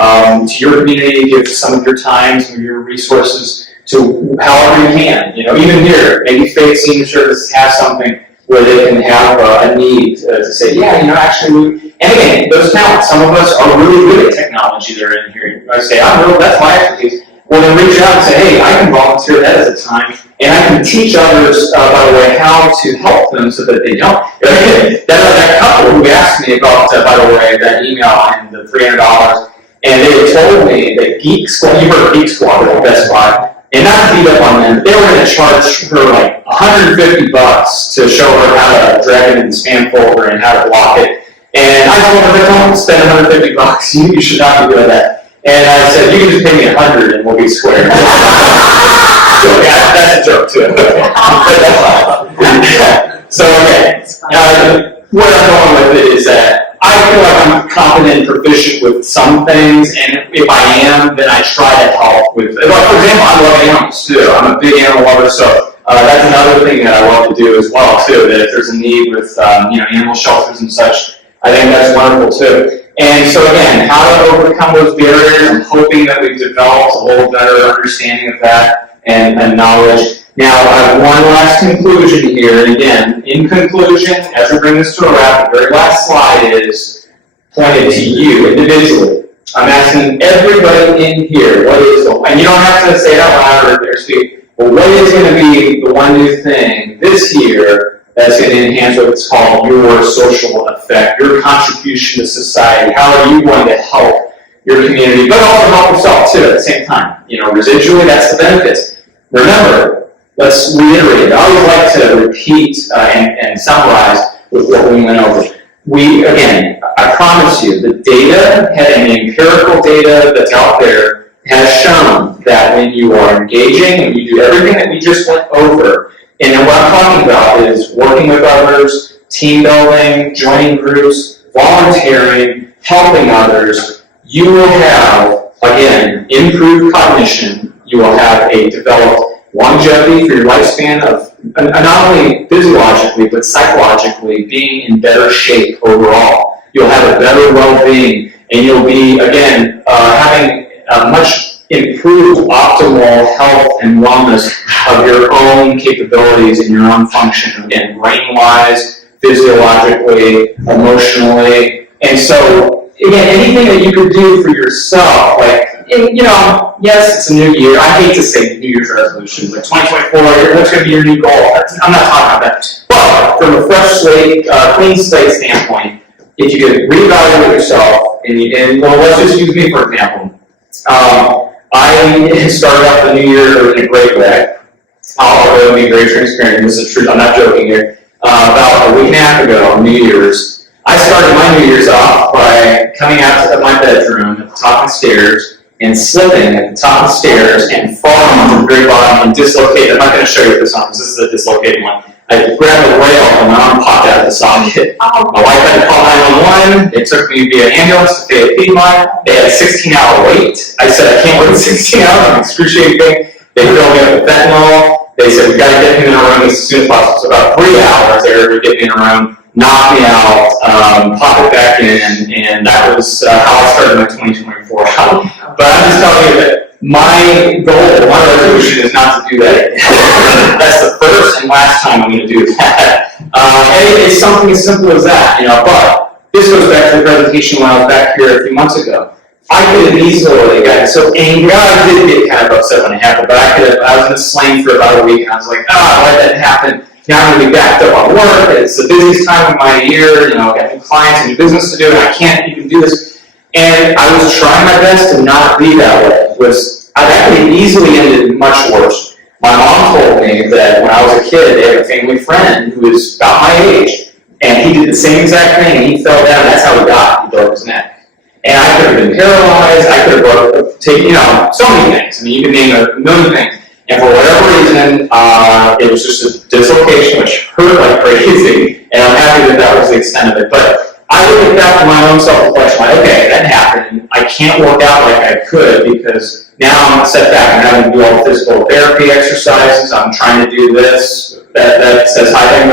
to your community, give some of your time, some of your resources to however you can. Even here, maybe Fayette Senior Services has something where they can have a need to say, actually, and again, those talents, some of us are really good at technology that are in here. I say, that's my expertise. Well, then reach out and say, hey, I can volunteer that as a time, and I can teach others, by the way, how to help them so that they don't. That couple who asked me about, by the way, that email and the $300, and they told me that Geek Squad, you heard Geek Squad at Best Buy, and not to beat up on them, but they were going to charge her like $150 to show her how to drag it in the spam folder and how to block it. And I told her, don't spend $150. You should not be doing that. And I said, you can just pay me $100 and we'll be square. So yeah, that's a joke too. So okay, where I'm going with it is that I feel like I'm competent and proficient with some things, and if I am, then I try to help with. For example, I love animals too. I'm a big animal lover, so that's another thing that I love to do as well too. That if there's a need with animal shelters and such, I think that's wonderful too. And so again, how to overcome those barriers, I'm hoping that we've developed a little better understanding of that and knowledge. Now, I have one last conclusion here, and again, in conclusion, as we bring this to a wrap, the very last slide is pointed to you individually. I'm asking everybody in here, what is the, and you don't have to say it out loud or speak, but what is going to be the one new thing this year that's going to enhance what's called your social effect, your contribution to society? How are you going to help your community, but also help yourself too at the same time? Residually, that's the benefits. Remember, let's reiterate. I always like to repeat and summarize with what we went over. Again, I promise you, the data and the empirical data that's out there has shown that when you are engaging, when you do everything that we just went over, and then what I'm talking about is working with others, team building, joining groups, volunteering, helping others, you will have, again, improved cognition. You will have a developed longevity for your lifespan of not only physiologically, but psychologically being in better shape overall. You'll have a better well-being, and you'll be, again, having a much improved optimal health and wellness of your own capabilities and your own function, again, brain-wise, physiologically, emotionally. And so, again, anything that you could do for yourself, like, you know, yes, it's a new year. I hate to say New Year's resolutions, like 2024, what's going to be your new goal? I'm not talking about that. But from a fresh slate, clean slate standpoint, if you could reevaluate yourself, and well, let's just use me for example. I started off the new year in a great way. I'll be very transparent, and this is true, I'm not joking here. About a week and a half ago, on New Year's, I started my New Year's off by coming out to my bedroom at the top of the stairs and slipping at the top of the stairs and falling to the very bottom and dislocated. I'm not going to show you this one because this is a dislocated one. I grabbed a rail and my arm popped out of the socket. My wife had to call 911. They took me via ambulance to TV-EP853. They had a 16-hour wait. I said, I can't wait 16 hours. I'm excruciating pain. They filled me up with fentanyl. They said, we've got to get him in a room as soon as possible. So about 3 hours they were able to get me in a room, knock me out, pop it back in, and that was how I started my 2024. But I'm just telling you that my goal, my resolution is not to do that again. That's the first and last time I'm going to do that. And it's something as simple as that, you know. But this goes back to the presentation when I was back here a few months ago. I could have easily gotten so angry. I did get kind of upset when it happened, but I was in a sling for about a week, and I was like, why did that happen? Now I'm going to be backed up on work. It's the busiest time of my year. You know, I've got new clients and new business to do, and I can't even do this. And I was trying my best to not be that way. That could have easily ended much worse. My mom told me that when I was a kid, they had a family friend who was about my age, and he did the same exact thing, and he fell down. That's how he died. He broke his neck. And I could have been paralyzed. I could have taken, you know, so many things. I mean, you can name a million things. And for whatever reason, it was just a dislocation, which hurt like crazy. And I'm happy that that was the extent of it. But I look at that for my own self-reflection, like, okay, that happened. I can't work out like I could because now I'm set back. I'm having to do all the physical therapy exercises. I'm trying to do this. That says hi, thing.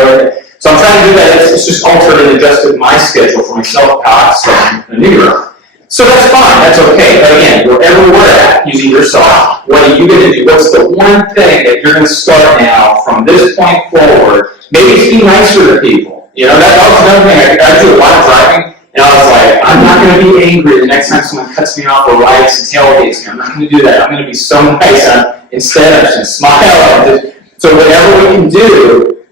So I'm trying to do that. It's just altered and adjusted my schedule for myself starting the new year. So that's fine. That's okay. But again, wherever we're at, using yourself, what are you going to do? What's the one thing that you're going to start now from this point forward? Maybe it's be nicer to people. You know, that was another thing. I do a lot of driving, and I was like, I'm not going to be angry the next time someone cuts me off or lights and tailgates me. I'm not going to do that. I'm going to be so nice. Instead, I'm just going to smile. So whatever we can do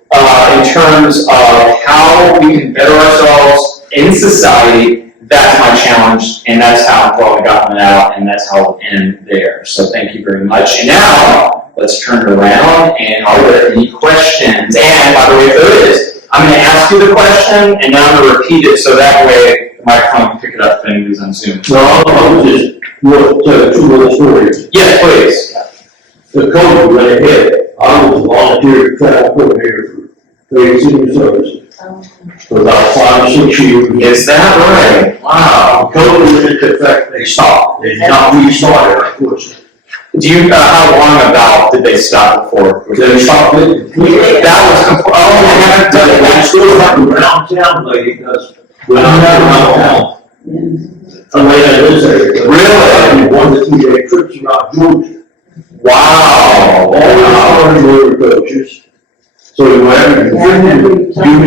in terms of how we can better ourselves in society, that's my challenge, and that's how I've probably gotten it out, and that's how I'll end there. So thank you very much. And now, let's turn it around, and are there any questions? And by the way, if there is, I'm going to ask you the question, and now I'm going to repeat it, so that way the microphone can pick it up if anybody's on Zoom. No, I'll just tell two little stories. Yes, please. The COVID went ahead. I was a volunteer travel coordinator for senior services for about 5 or 6 years. Is that right? Wow. COVID went into effect, they stopped. They did not restart it, unfortunately. Do you, how long about did they stop before? They stopped it. That was, they haven't done it. They still have around town, like it does. When I'm not around town. I'm right out of this area. Really? 1 to 2 day trips around Georgia. Wow. All the motor coaches. So whenever you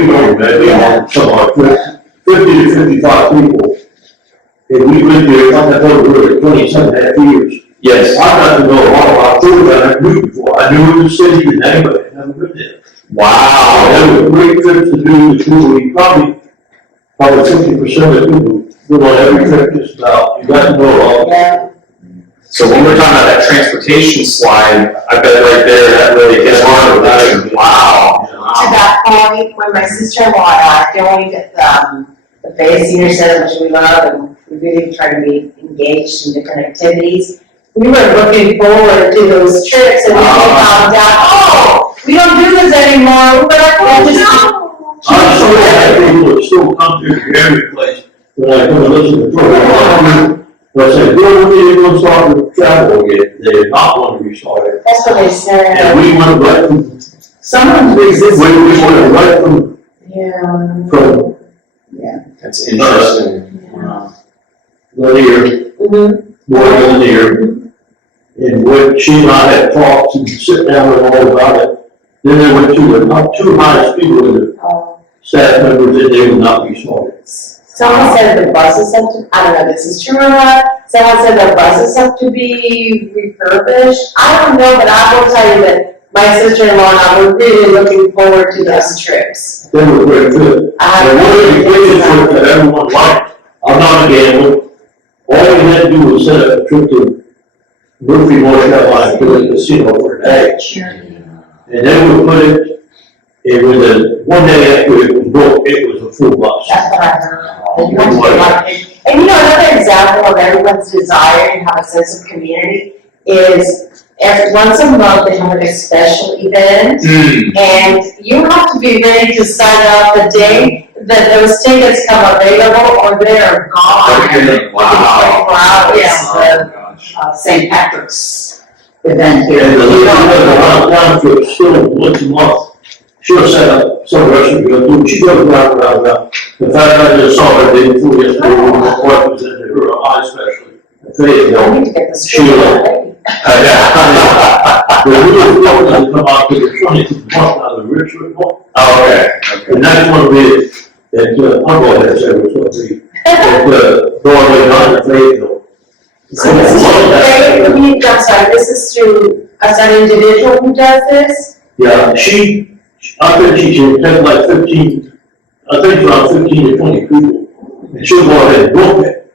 know, maybe on some of our 50 to 55 people, and we lived there, I thought we were 27.5 years. Yes. I got to know a lot about Georgia I knew before. I knew the city, the name, but I never lived there. Wow. There were great trips to do with people. Probably 50% of people go on every trip just about. You got to know all. Yeah. So when we're talking about that transportation slide, I bet right there that really gets hard with that. Wow. To that point, when my sister-in-law and I joined the Bay Senior Center, which we love, and we really try to be engaged in different activities, we were looking forward to those trips, and we found out, we don't do this anymore. We're like, I'm so glad people that still come to every place when I come to listen to the program. But I said, when are you going to start with travel again? They did not want to restart it. That's what they said. And we went back to Someone's We resisting. went right from That's interesting. Wow. linear, Mhm. more linear. And when she and I had talked and sit down and all about it, then they went to the top two highest people in the Oh. staff members, and they would not be smart. Someone said the buses have to, I don't know if this is true or not, someone said the buses have to be refurbished. I don't know, but I will tell you that my sister-in-law and I were really looking forward to those trips. They were very good. And one of the things that everyone liked, I'm not a gambler, all we had to do was set up a trip to Murphy Marsh Airline to the casino for a day. And they would put it was one day after it was booked, it was a full bus. That's what I heard. And you know, another example of everyone's desire to have a sense of community is once a month they have like a special event. And you have to be ready to sign up the day that those tickets come available or they are gone. Okay, wow. Wow, yes, Oh, gosh. St. Patrick's event here. And the lady that down to still once a month, she'll set up some restaurant to go to, she goes around. In fact, I just saw her day before yesterday, when my wife was in there, her eye specialist. I need to get this straight. The real deal is come out to the 20th month out of the Richmond Mall. Oh, okay, okay. And that's one of it, that, Humboldt had said was going to be, that, Broadway, not the Fayetteville. So this is I'm sorry, this is through an individual who does this? Yeah, I think she can take like 15, I think around 15 to 20 people, and she'll go ahead and book it.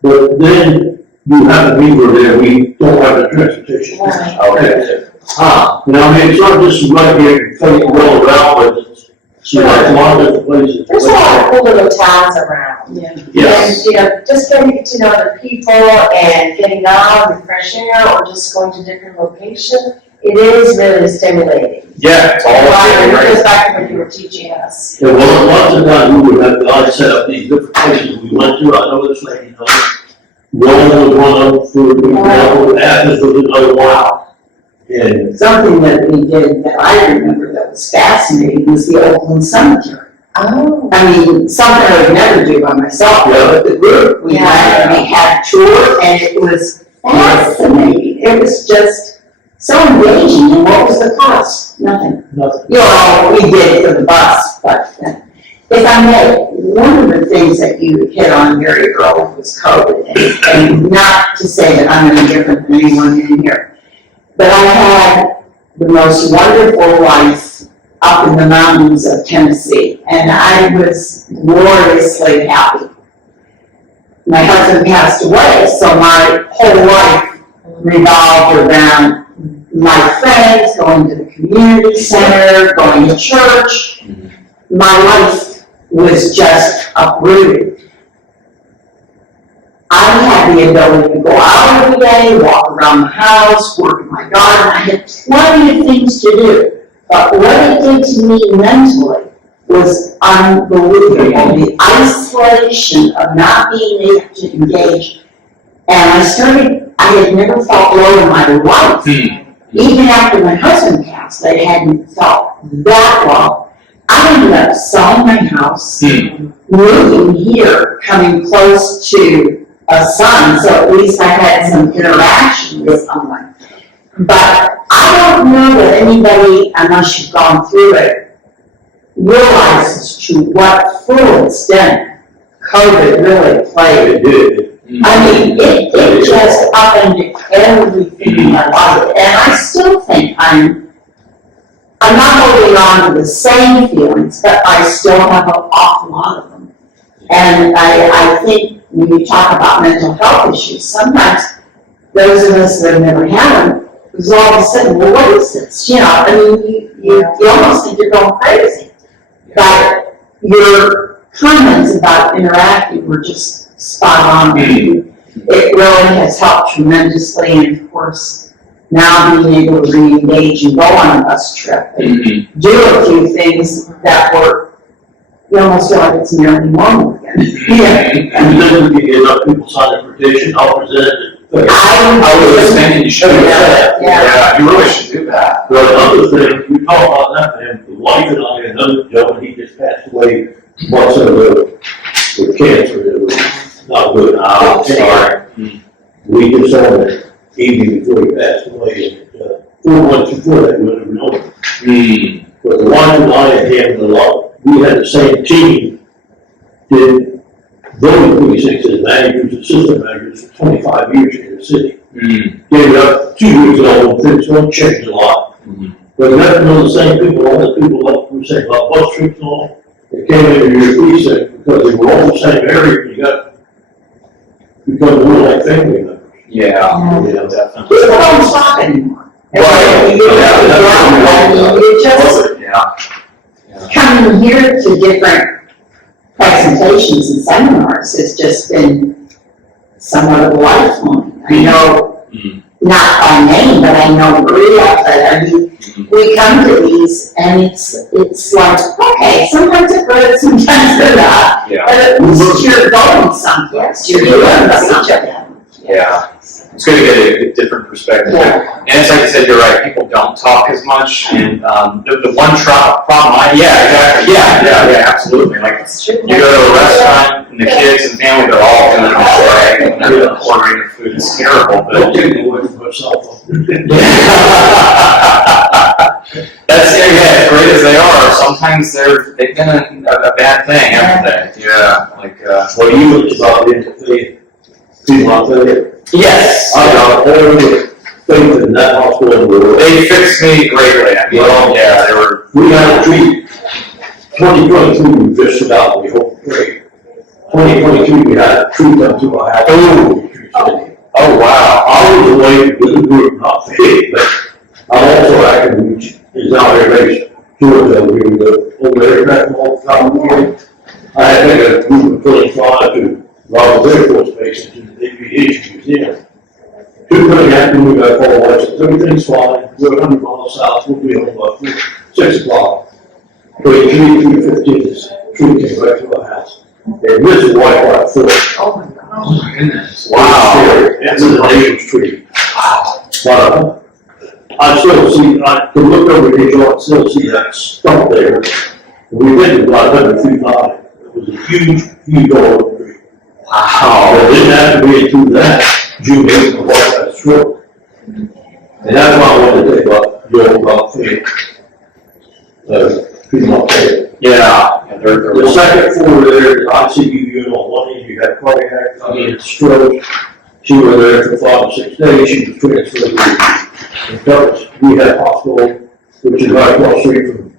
But then you have to meet her there, we don't have the transportation. Right. Okay. Now, I mean, it's not just right here in Fayetteville around, but it's like a lot of different places. There's a lot of cool little towns around. Yes. And, you know, just getting to know the people and getting out in the fresh air or just going to different locations, it is really stimulating. Yeah, it's all Right, it right. goes back to what you were teaching us. Yeah, well, lots of times we would have guys set up these different places we went to, I know this lady knows. Rome was one of them, for example, Athens was another one. And Something that we did that I remember that was fascinating was the Oakland Cemetery. Oh. I mean, something I would never do by myself, but the group, we went and we had a tour and it was fascinating. It was just so engaging. And what was the cost? Nothing. nothing. You know, we did for the bus, but if I may, one of the things that you hit on very early was COVID. And not to say that I'm any different than anyone in here, but I had the most wonderful life up in the mountains of Tennessee, and I was gloriously happy. My husband passed away, so my whole life revolved around my friends, going to the community center, going to church. My life was just uprooted. I had the ability to go out every day, walk around the house, work in my garden. I had plenty of things to do. But what it did to me mentally was unbelievable. The isolation of not being able to engage. And I had never felt low in my life. Even after my husband passed, I hadn't felt that low. I ended up selling my house, moving here, coming close to a son, so at least I had some interaction with someone. But I don't know that anybody, unless you've gone through it, realizes to what full extent COVID really played. It did. I mean, it just upended everything in my life, and I still think I'm not holding on to the same feelings, but I still have an awful lot of them. And I think when you talk about mental health issues, sometimes those of us that have never had them, because all of a sudden, well, what is this? You know, I mean, you almost think you're going crazy. But your comments about interacting were just spot on. It really has helped tremendously, and of course, now being able to re-engage and go on a bus trip and do a few things that were, you almost feel like it's nearly normal again. And then we get enough people sign a petition, I'll present it thing. I was just thinking you should do that. Yeah. Yeah, you really should do that. Well, another thing, we talk about that, and the wife and I, another gentleman, he just passed away months ago with cancer. It was not good. Oh, sorry. We just saw him evening before he passed away, and 4 months before that, we never known. But the wife and I and him, we had the same team, did voting precincts as managers, assistant managers for 25 years in the city. Gave it up 2 years ago, things don't change a lot. But you have to know the same people, all the people like we say about bus trips and all, they came into your precinct because they were all the same area, you got, become more like family members. Yeah, Yeah. definitely. People don't stop anymore. Right. You're just Yeah. coming here to different presentations and seminars has just been somewhat of a lifeline. I know, not by name, but I know Maria, but we come to these and it's like, okay, sometimes they're good, sometimes they're not. Yeah. But at least you're going someplace, you're doing something. Yeah. It's good to get a different perspective. Yeah. And it's like you said, you're right, people don't talk as much, and the one problem yeah, absolutely. Like, It's true. you go to a restaurant, and the kids and family, they're all doing it right, and they're ordering their food, it's terrible, but. Don't take me away from my cell phone. That's, as great as they are, sometimes they've been a bad thing, haven't they? Yeah, like, Well, you looked about interfaith, people out there. yes. I got all the faith in that hospital in the world. They fixed me greatly, I mean, Well, yeah, they were. We had a treat. 2022, we just about, we hope to pray. 2023, we had a treat up to our house. Oh, wow. I was away with the group, not faith, but I'm also acting, which is now here based Georgia, we were over there, back all the time. I had to take a group of 25 to Robert Air Force Base into the aviation museum. 2:30 afternoon, we got called, I said, everything's fine, we're 100 miles south, we'll be home by 6 o'clock. But 3:15, this tree came right to our house. And this is Wi-Fi 4. Oh my God. Oh, my goodness. Wow. It's a neighbor's tree. But I still see, I can look over here, Joe, and still see that stump there. We went about 100 feet high. It was a huge old tree. Wow. But it didn't have to be into that June 8th of that stroke. And that's why I wanted to think about Joe, about faith. People up there. Yeah. They're The second floor there, the ICU unit on one end, you had cardiac, stroke. She was there for 5 or 6 days, she was transferred to Dutch Rehab Hospital, which is right across the street from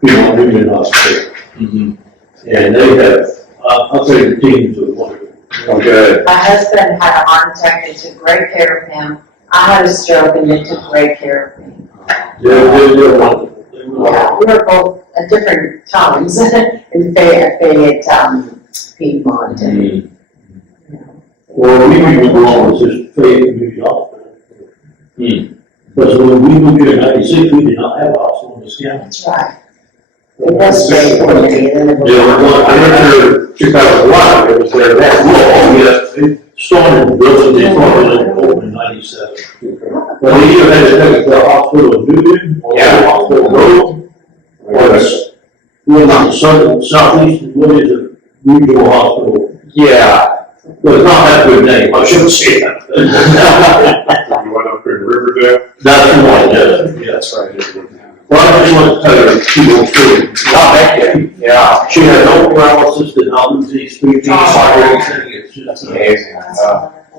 Piedmont Union Hospital. And they have, I'll say the teams are wonderful. Oh, good. My husband had a heart attack, they took great care of him. I had a stroke and they took great care of me. They're wonderful. Yeah, we were both at different times in Fayette, Piedmont, and, you know. Well, we were going with this faith community hospital. Because when we moved here in 96, we did not have a hospital in this county. That's right. It was great for me, and then it was. I remember 2001, it was there, that wall, yes, it started building, they started in open in 97. But they either had to take it to the hospital in Newton, or the hospital road, or it's, going on the southeast, what is it, regional hospital. Yeah. But it's not that good name, I shouldn't say that. You went up in Riverdale? That's the one, yes, yes. That's right. Well, I just want to tell you, she was good. Oh, thank you. Yeah. She had no paralysis, did not lose any speech, anything, it's That's just. amazing.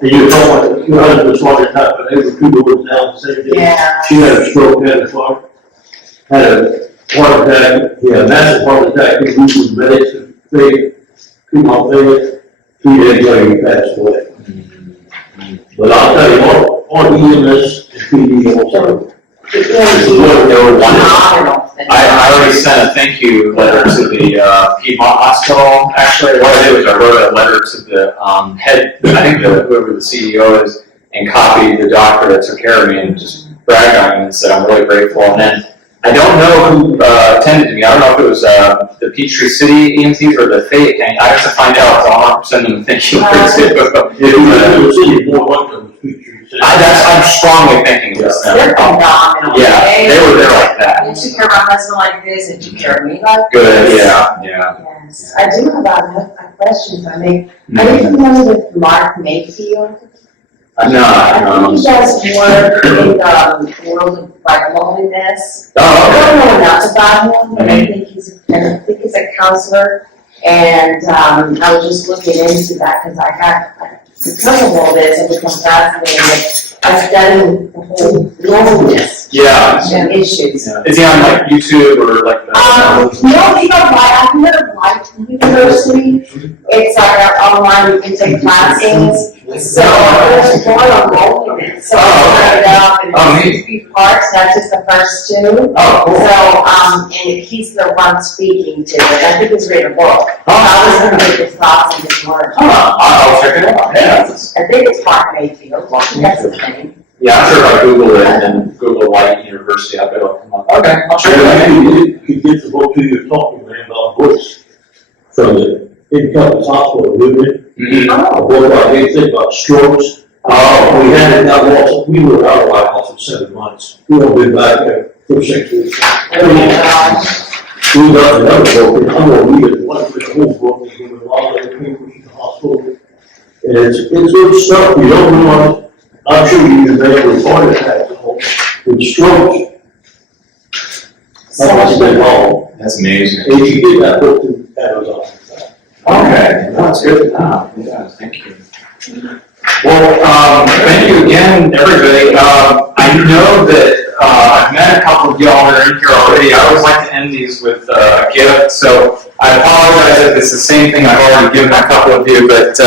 And you know what, your husband's heart attack, but they were 2 doors down the same day. Yeah. She had a stroke, had a heart, had a heart attack, he had a massive heart attack, he was medics, Piedmont Fayette, 3 days later he passed away. But I'll tell you, on EMS and PD also. They were phenomenal. I already sent a thank you letter to the Piedmont Hospital. Actually, what I did was I wrote a letter to the head, I think whoever the CEO is, and copied the doctor that took care of me and just bragged on him and said I'm really grateful. And then I don't know who attended me. I don't know if it was the Peachtree City EMTs or the Fayette County. I have to find out, so I'll send them a thank you. I'm strongly thinking it was them. They're phenomenal. Yeah, they were there like that. They took care of my husband like this, and took care of me like this. Good, yeah. Yes. I do have a question, if I may. Are you familiar with Mark Mayfield? No. I think he does work in the world of like loneliness. Oh, I okay. don't know enough about him, but I think he's a counselor. And I was just looking into that because because of all this, I become fascinated. I studied the whole loneliness Yeah. and issues. Yeah. Is he on like YouTube or like the? No, you know why? I've heard of Light University. It's like an online, you can take classes. So I was born on loneliness. So I started up and it's 3 parts. That's just the first 2. Oh, cool. So, and he's the one speaking to it. I think he's written a book. I was going to make his thoughts and his words. I'll check it out. Yeah. I think it's Mark Mayfield. That's his name. Yeah, I'm sure if I Google it and then Google Light University, I bet it'll come up. Okay, I'll check it out. You get the book to your talking man about books from the Encompass Hospital, didn't it? Mhm. A book about anything about strokes. Oh, We had it out of we were out of our house for 7 months. We all been back there for 6 weeks. Oh my gosh. We got another book, and I'm gonna read it, one of the whole book, we give a lot of other people in the hospital. And it's good stuff, you don't realize, I'm sure you may have reported that, with strokes. That's been all. that's amazing. And you get that book to Amazon. Okay, that's good to know. Yeah, thank you. Well, thank you again, everybody. I know that I've met a couple of y'all that are in here already. I always like to end these with a gift, so I apologize if it's the same thing I've already given a couple of you, but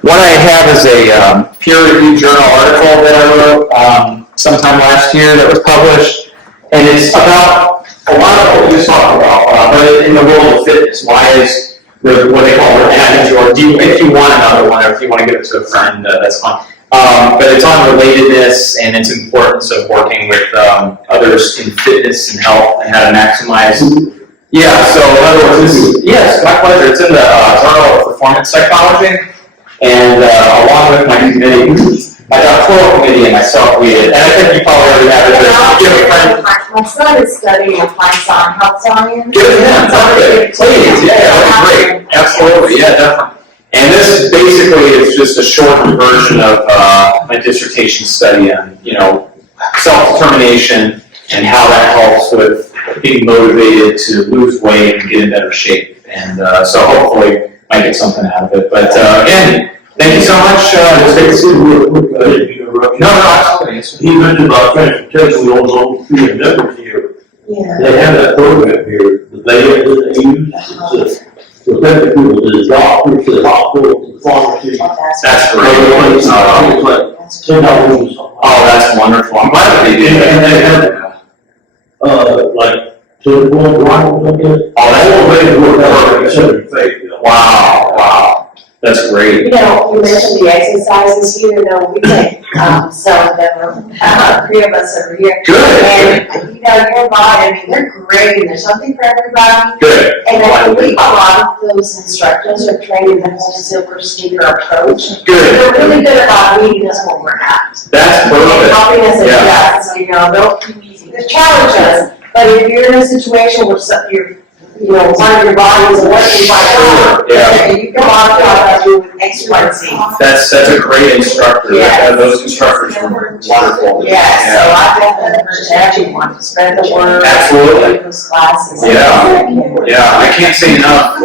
what I have is a peer-reviewed journal article that I wrote sometime last year that was published, and it's about a lot of what we just talked about, but in the world of fitness. Why is what they call advantage, or if you want another one, or if you want to give it to a friend, that's fine. But it's on relatedness and its importance of working with others in fitness and health and how to maximize. Yeah, so in other words, yes, my pleasure. It's in the Journal of Performance Psychology, and along with my committee, my doctoral committee and myself, we did. And I think you probably already have it. Give a friend. My son is studying applied health science. Good, yeah, perfect. Please, yeah, that'd be great. Absolutely, yeah, definitely. And this basically is just a shortened version of my dissertation study on, self-determination and how that helps with being motivated to lose weight and get in better shape. And so hopefully I get something out of it. But again, thank you so much. It was great to see you real quick. No, absolutely. He mentioned about transportation, we all know through the members here. Yeah. They have that program here, the van that they use to take the people to the doctor, to the hospital, to the pharmacy. That's great. It's like $10 Oh, that's wonderful. I'm glad that they did that. And they have, like, to the one drive or something. Oh, that's all way to work out, except in faith. Wow. That's great. You mentioned the exercises here, we take some of them, 3 of us over here. Good. And, your body, they're great, and there's something for everybody. Good. And I believe a lot of those instructors are trained in the whole silver sneaker approach. Good. They're really good about meeting us where we're at. That's perfect. Helping us Yeah. adjust, they'll challenge us, but if you're in a situation where one of your bodies is working by God, Yeah. you come on to do X, Y, and Z. That's a great instructor. Yeah. Those instructors are wonderful. Yeah, so I definitely encourage everyone to spread the word. Absolutely. Those classes. Yeah, I can't say enough,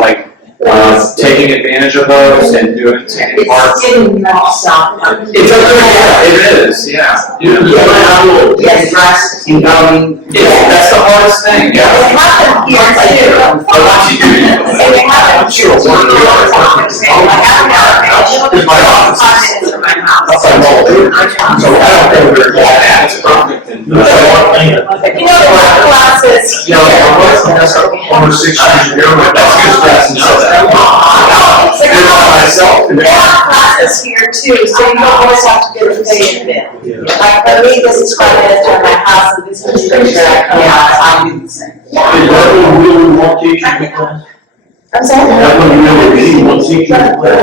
taking advantage of those and taking part. It's getting something. It is, yeah. Yes, rest and going. That's the hardest thing, It happened here too. But once you do, And it happened here. Sure. It's my office. 5 minutes from my house. That's like, so I don't think we're going to it's perfect. And The lab classes. Over 6 years ago, but that's good for us to know that. They Good for myself. have classes here too, so you don't always have to get a pay bill. Like for me, this is quite a bit of my house, and this is pretty sure I do the same. Is that when we really want teachers in class? I'm sorry? Is that when we really want teachers in class?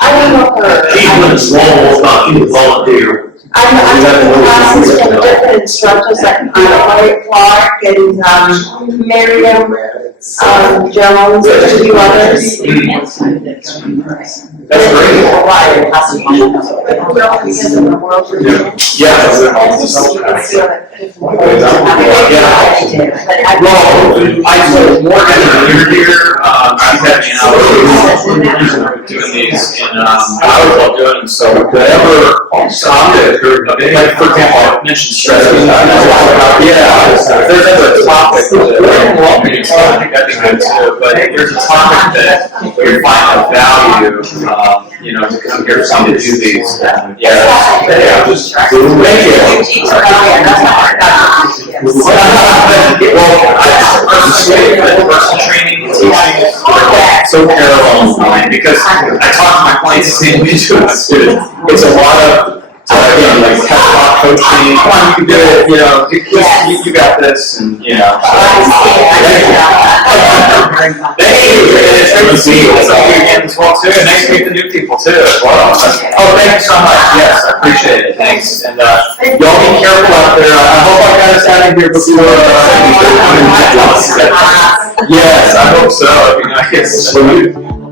I don't know her. She's when it's small, it's not, she's a volunteer. I'm taking classes from different instructors, like Lloyd Clark and, Miriam, Jones, and a few others. That's great. Well, I told Morgan earlier here, she's had me out doing these, and I always love doing them. So whatever topic, like for example, I mentioned stress. Yeah, if there's ever a topic that I think that'd be good too. But if there's a topic that you find of value, to come here to do these, thank you. Well, personal training and teaching so parallel because I talk to my clients the same way to my students. It's a lot of like pep talk coaching. Come on, you can do it. You got this, and Thank you. It's great to see you. It's all again as well too. And nice to meet the new people too as well. Oh, thank you so much. Yes, I appreciate it. Thanks. And y'all be careful out there. I hope I got us out of here before. Yes, I hope so. It'd be nice.